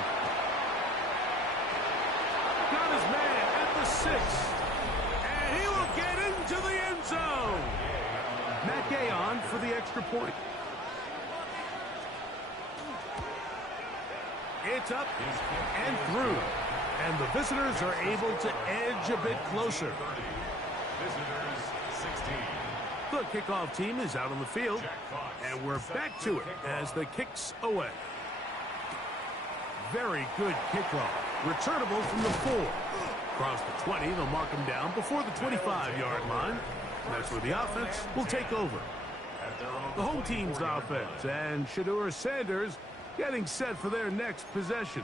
Got his man at the 6. And he will get into the end zone. Matt Gay on for the extra point. It's up and through. And the visitors are able to edge a bit closer. Visitors 16. The kickoff team is out on the field. And we're back to it as the kick's away. Very good kickoff. Returnable from the 4. Across the 20, they'll mark him down before the 25-yard line. That's where the offense will take over. The home team's offense and Shedeur Sanders getting set for their next possession.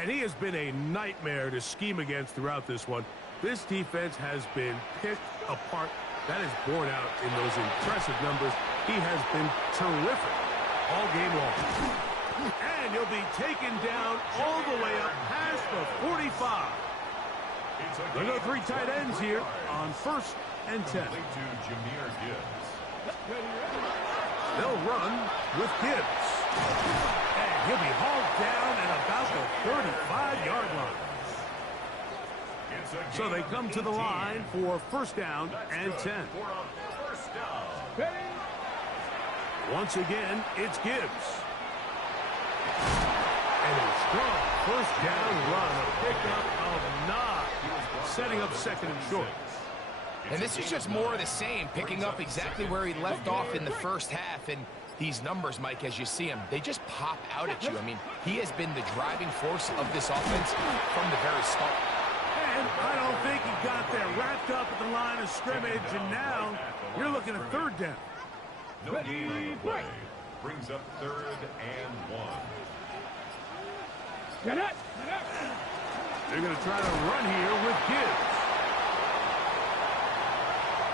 And he has been a nightmare to scheme against throughout this one. This defense has been picked apart. That is borne out in those impressive numbers. He has been terrific all game long. And he'll be taken down all the way up past the 45. There go 3 tight ends here on first and 10. They'll run with Gibbs. And he'll be hauled down at about the 35-yard line. So they come to the line for first down and 10. Once again, it's Gibbs. And a strong first down run, a pickup of 9, setting up second and short. And this is just more of the same, picking up exactly where he left off in the first half. And these numbers, Mike, as you see him, they just pop out at you. I mean, he has been the driving force of this offense from the very start. And I don't think he got there wrapped up at the line of scrimmage, and now you're looking at third down. No gain on the play. Brings up third and 1. Get it. They're going to try to run here with Gibbs.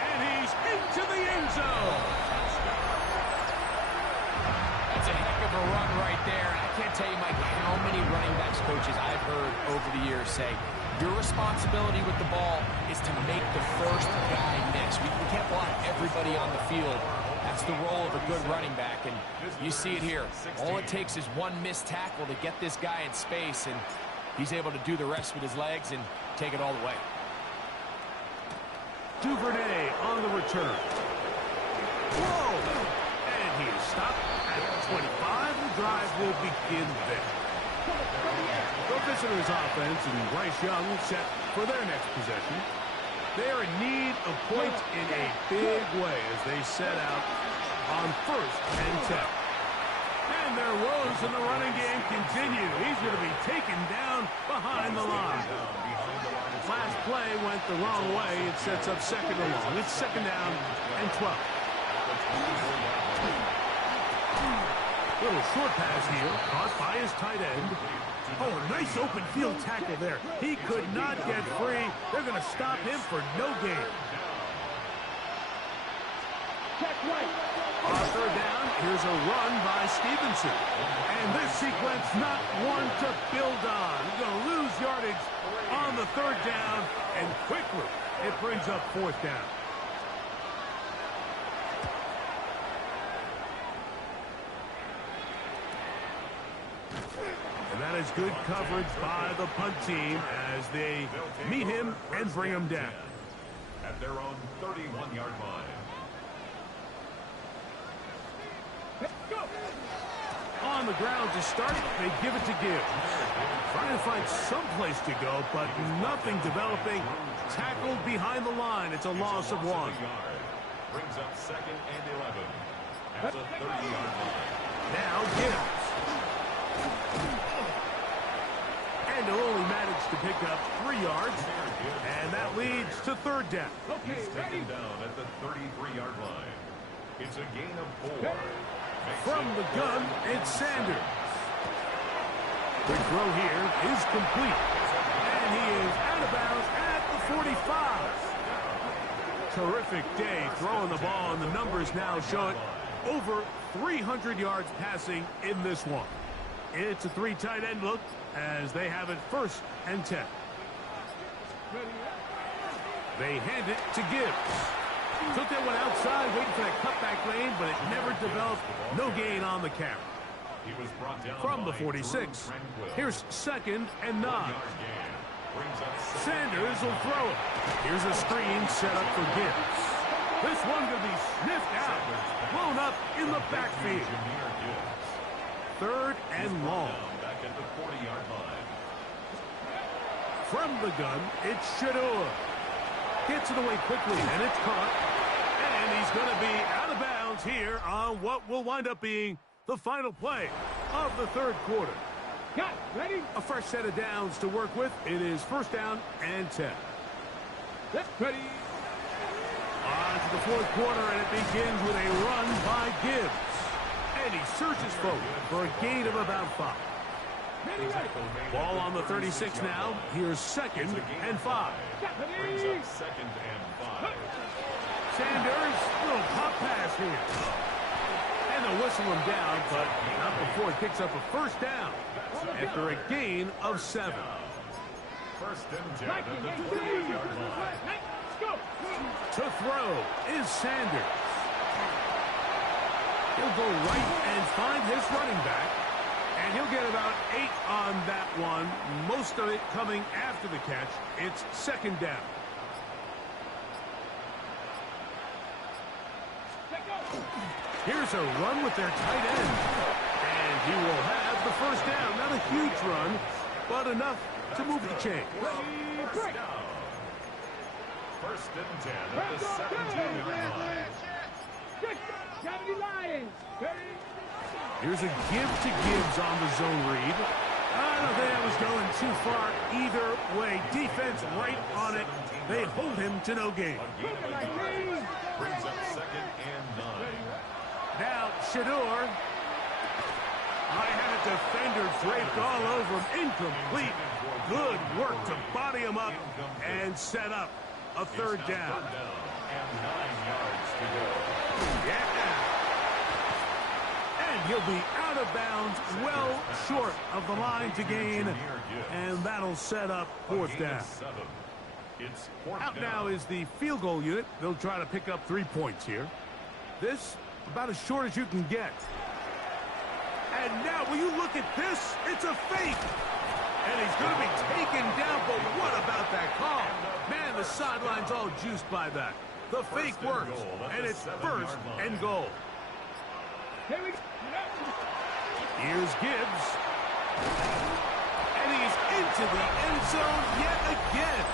And he's into the end zone. That's a heck of a run right there. And I can't tell you, Mike, how many running backs coaches I've heard over the years say, your responsibility with the ball is to make the first guy miss. We can't block everybody on the field. That's the role of a good running back, and you see it here. All it takes is one missed tackle to get this guy in space, and he's able to do the rest with his legs and take it all the way. Duvernay on the return. Whoa! And he is stopped at the 25. The drive will begin there. The visitors' offense and Bryce Young set for their next possession. They are in need of points in a big way as they set out on first and 10. And their woes in the running game continue. He's going to be taken down behind the line. Last play went the wrong way. It sets up second and long. It's second down and 12. Little short pass here, caught by his tight end. Oh, nice open field tackle there. He could not get free. They're going to stop him for no gain. Check right. On third down, here's a run by Stevenson. And this sequence, not one to build on. He's going to lose yardage on the third down, and quickly it brings up fourth down. And that is good coverage by the punt team as they meet him and bring him down. At their own 31-yard line. On the ground to start, they give it to Gibbs. Trying to find some place to go, but nothing developing. Tackled behind the line. It's a loss of 1. Brings up 2nd and 11 at the 30-yard line. Now Gibbs. And he'll only manage to pick up 3 yards. And that leads to third down. He's taken down at the 33-yard line. It's a gain of 4. From the gun, it's Sanders. The throw here is complete. And he is out of bounds at the 45. Terrific day throwing the ball, and the numbers now show it. Over 300 yards passing in this one. It's a 3 tight end look as they have it 1st and 10. They hand it to Gibbs. Took that one outside, waiting for that cutback lane, but it never developed. No gain on the carry. He was brought down From the 46, here's 2nd and 9. Sanders will throw it. Here's a screen set up for Gibbs. This one could be sniffed out, blown up in the backfield. 3rd and long. Back at the 40-yard line. From the gun, it's Shedeur. Gets it away quickly, and it's caught. And he's going to be out of bounds here on what will wind up being the final play of the 3rd quarter. Got ready. A fresh set of downs to work with. It is 1st down and 10. Ready. On to the 4th quarter, and it begins with a run by Gibbs. And he surges forward for a gain of about 5. Ball on the 36 now. Here's 2nd and 5. Brings up 2nd and 5. Sanders, little pop pass here. And they'll whistle him down, but not before he picks up a 1st down after a gain of 7. 1st and 10 at the 28-yard line. To throw is Sanders. He'll go right and find his running back. And he'll get about 8 on that one. Most of it coming after the catch. It's 2nd down. Here's a run with their tight end. And he will have the 1st down. Not a huge run, but enough to move the chain. 1st down. 1st and 10 at the 17-yard line. 70 Lions. Here's a give to Gibbs on the zone read. I don't think that was going too far either way. Defense right on it. They hold him to no gain. Brings up 2nd and 9. Now, Shedeur. I had a defender draped all over him. Incomplete. Good work to body him up and set up a 3rd down. And 9 yards to go. Yeah. And he'll be out of bounds, well short of the line to gain, and that'll set up 4th down. It's 4th Out down. now is the field goal unit. They'll try to pick up 3 points here. This, about as short as you can get. And now, will you look at this? It's a fake. And he's going to be taken down, but what about that call? Man, the sideline's all juiced by that. The fake works, and it's 1st and goal. Here we go. Here's Gibbs. And he's into the end zone yet again.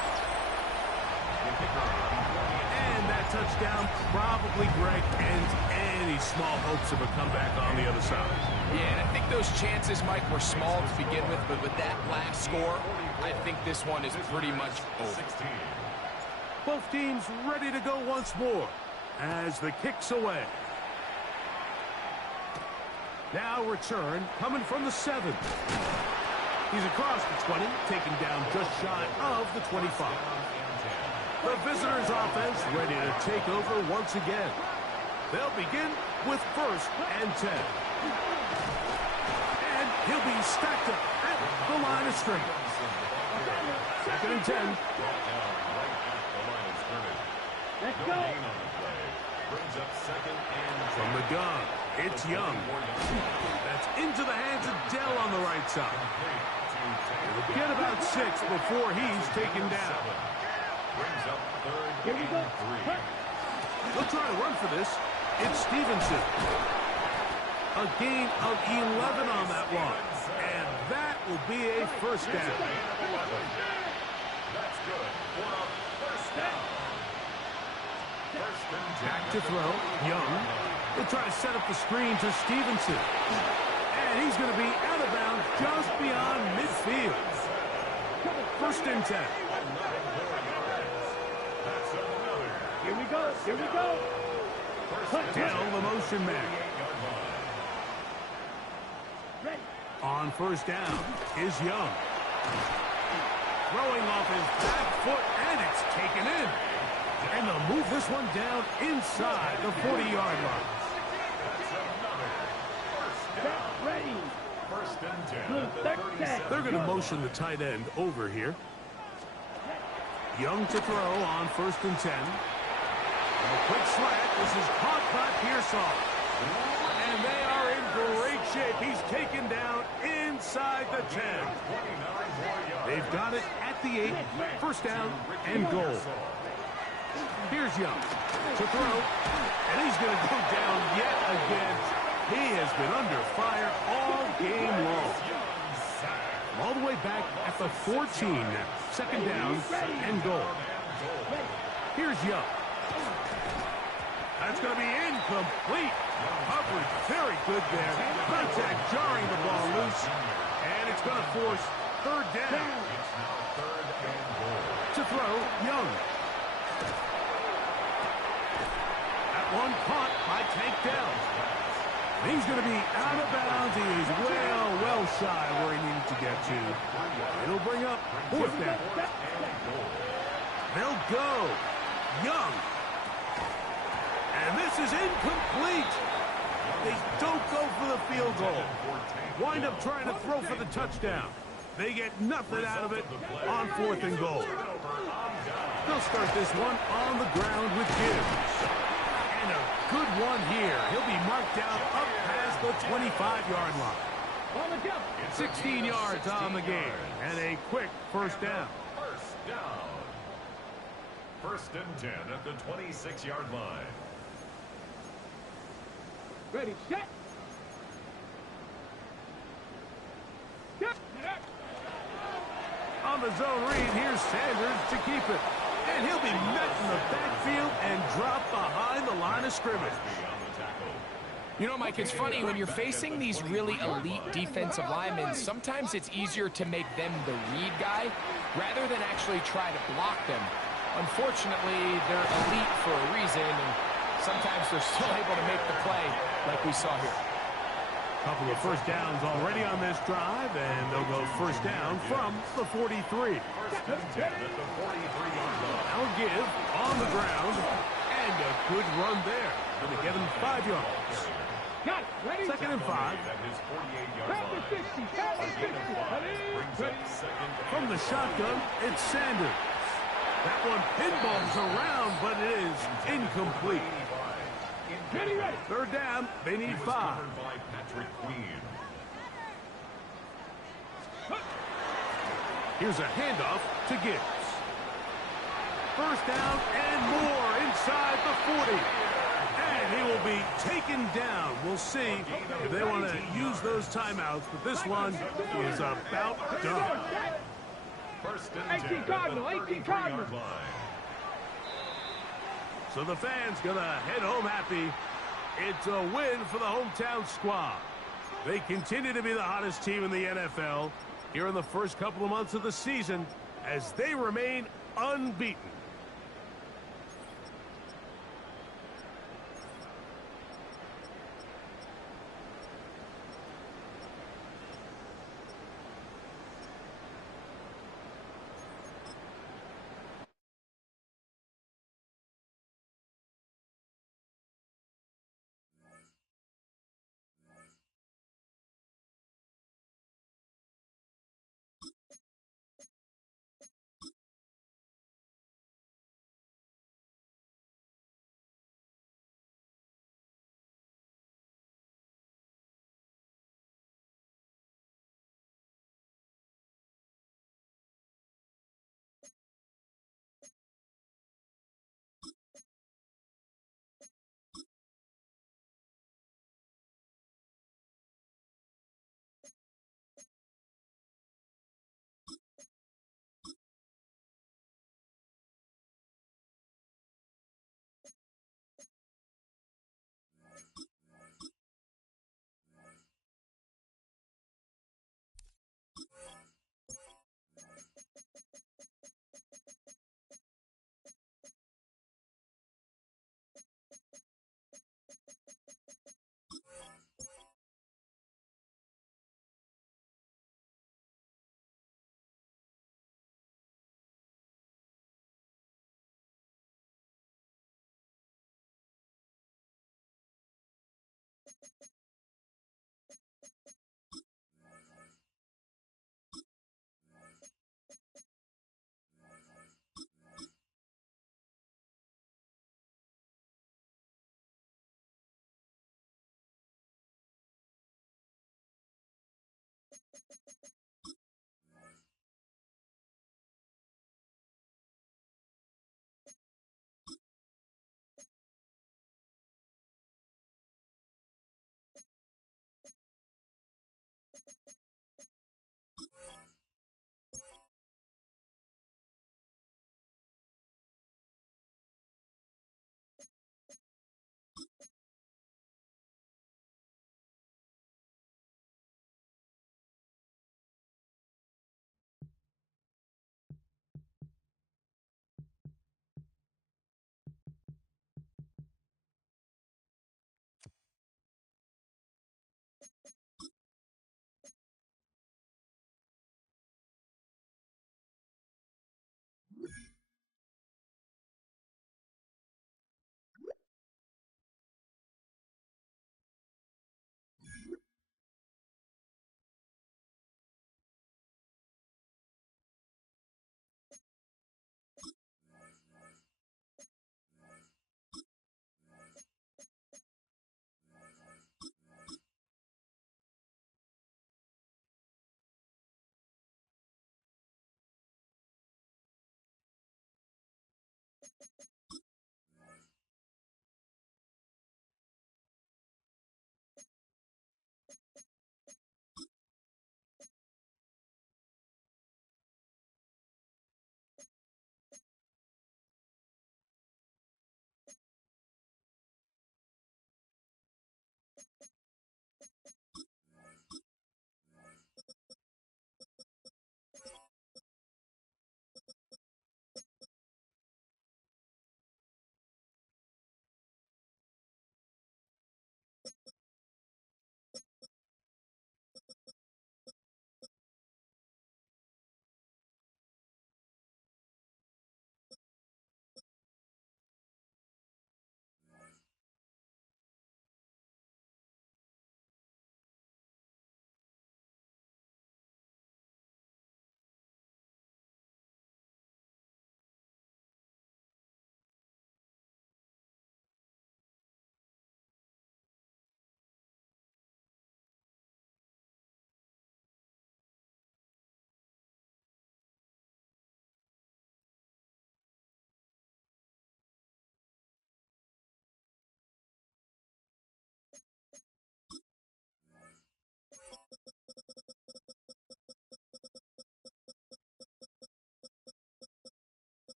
And that touchdown probably, Greg, ends any small hopes of a comeback on the other side. Yeah, and I think those chances, Mike, were small to begin with, but with that last score, I think this one is pretty much over. Both teams ready to go once more as the kick's away. Now return coming from the 7. He's across the 20, taken down just shy of the 25. The visitors' offense ready to take over once again. They'll begin with 1st and 10. And he'll be stacked up at the line of scrimmage. 2nd and 10. Let's go. From the gun, it's Young. That's into the hands of Dell on the right side. He'll get about 6 before he's taken down. Here we go. They'll try to run for this. It's Stevenson. A gain of 11 on that one. And that will be a 1st down. That's good for a 1st down. Back to throw. Young. He'll try to set up the screen to Stevenson. And he's going to be out of bounds just beyond midfield. 1st and 10. Here we go. Here we go. Dell, the motion man. On 1st down is Young. Throwing off his back foot, and it's taken in. And they'll move this one down inside the 40-yard line. Ready. 1st and 10. They're going to motion the tight end over here. Young to throw on 1st and 10. A quick slant. This is caught by Pearsall. And they are in great shape. He's taken down inside the 10. They've got it at the 8. 1st down and goal. Here's Young to throw. And he's going to go down yet again. He has been under fire all game long. All the way back at the 14 now. 2nd down and goal. Here's Young. That's going to be incomplete. Coverage very good there. Contact jarring the ball loose. And it's going to force 3rd down. To throw, Young. That one caught by Tank Dell. He's going to be out of bounds. He is well shy where he needed to get to. It'll bring up 4th down. They'll go. Young. And this is incomplete. They don't go for the field goal. Wind up trying to throw for the touchdown. They get nothing out of it on 4th and goal. They'll start this one on the ground with Gibbs. And a good one here. He'll be marked down up past the 25-yard line. 16 yards on the game. And a quick 1st down. 1st down. 1st and 10 at the 26-yard line. Ready, set. On the zone read, here's Sanders to keep it. And he'll be met in the backfield and dropped behind the line of scrimmage. You know, Mike, it's funny, when you're facing these really elite defensive linemen, sometimes it's easier to make them the read guy rather than actually try to block them. Unfortunately, they're elite for a reason, and sometimes they're still able to make the play like we saw here. Couple of 1st downs already on this drive, and they'll go 1st down from the 43. Now give on the ground, and a good run there. Going to get him 5 yards. Got it. Ready. 2nd and 5. From the shotgun, it's Sanders. That one pinballs around, but it is incomplete. Ready. 3rd down, they need 5. Here's a handoff to Gibbs. 1st down and more inside the 40. And he will be taken down. We'll see if they want to use those timeouts, but this one is about done. 18 Cardinal, 18 Cardinal. So the fans going to head home happy. It's a win for the hometown squad. They continue to be the hottest team in the NFL here in the first couple of months of the season as they remain unbeaten.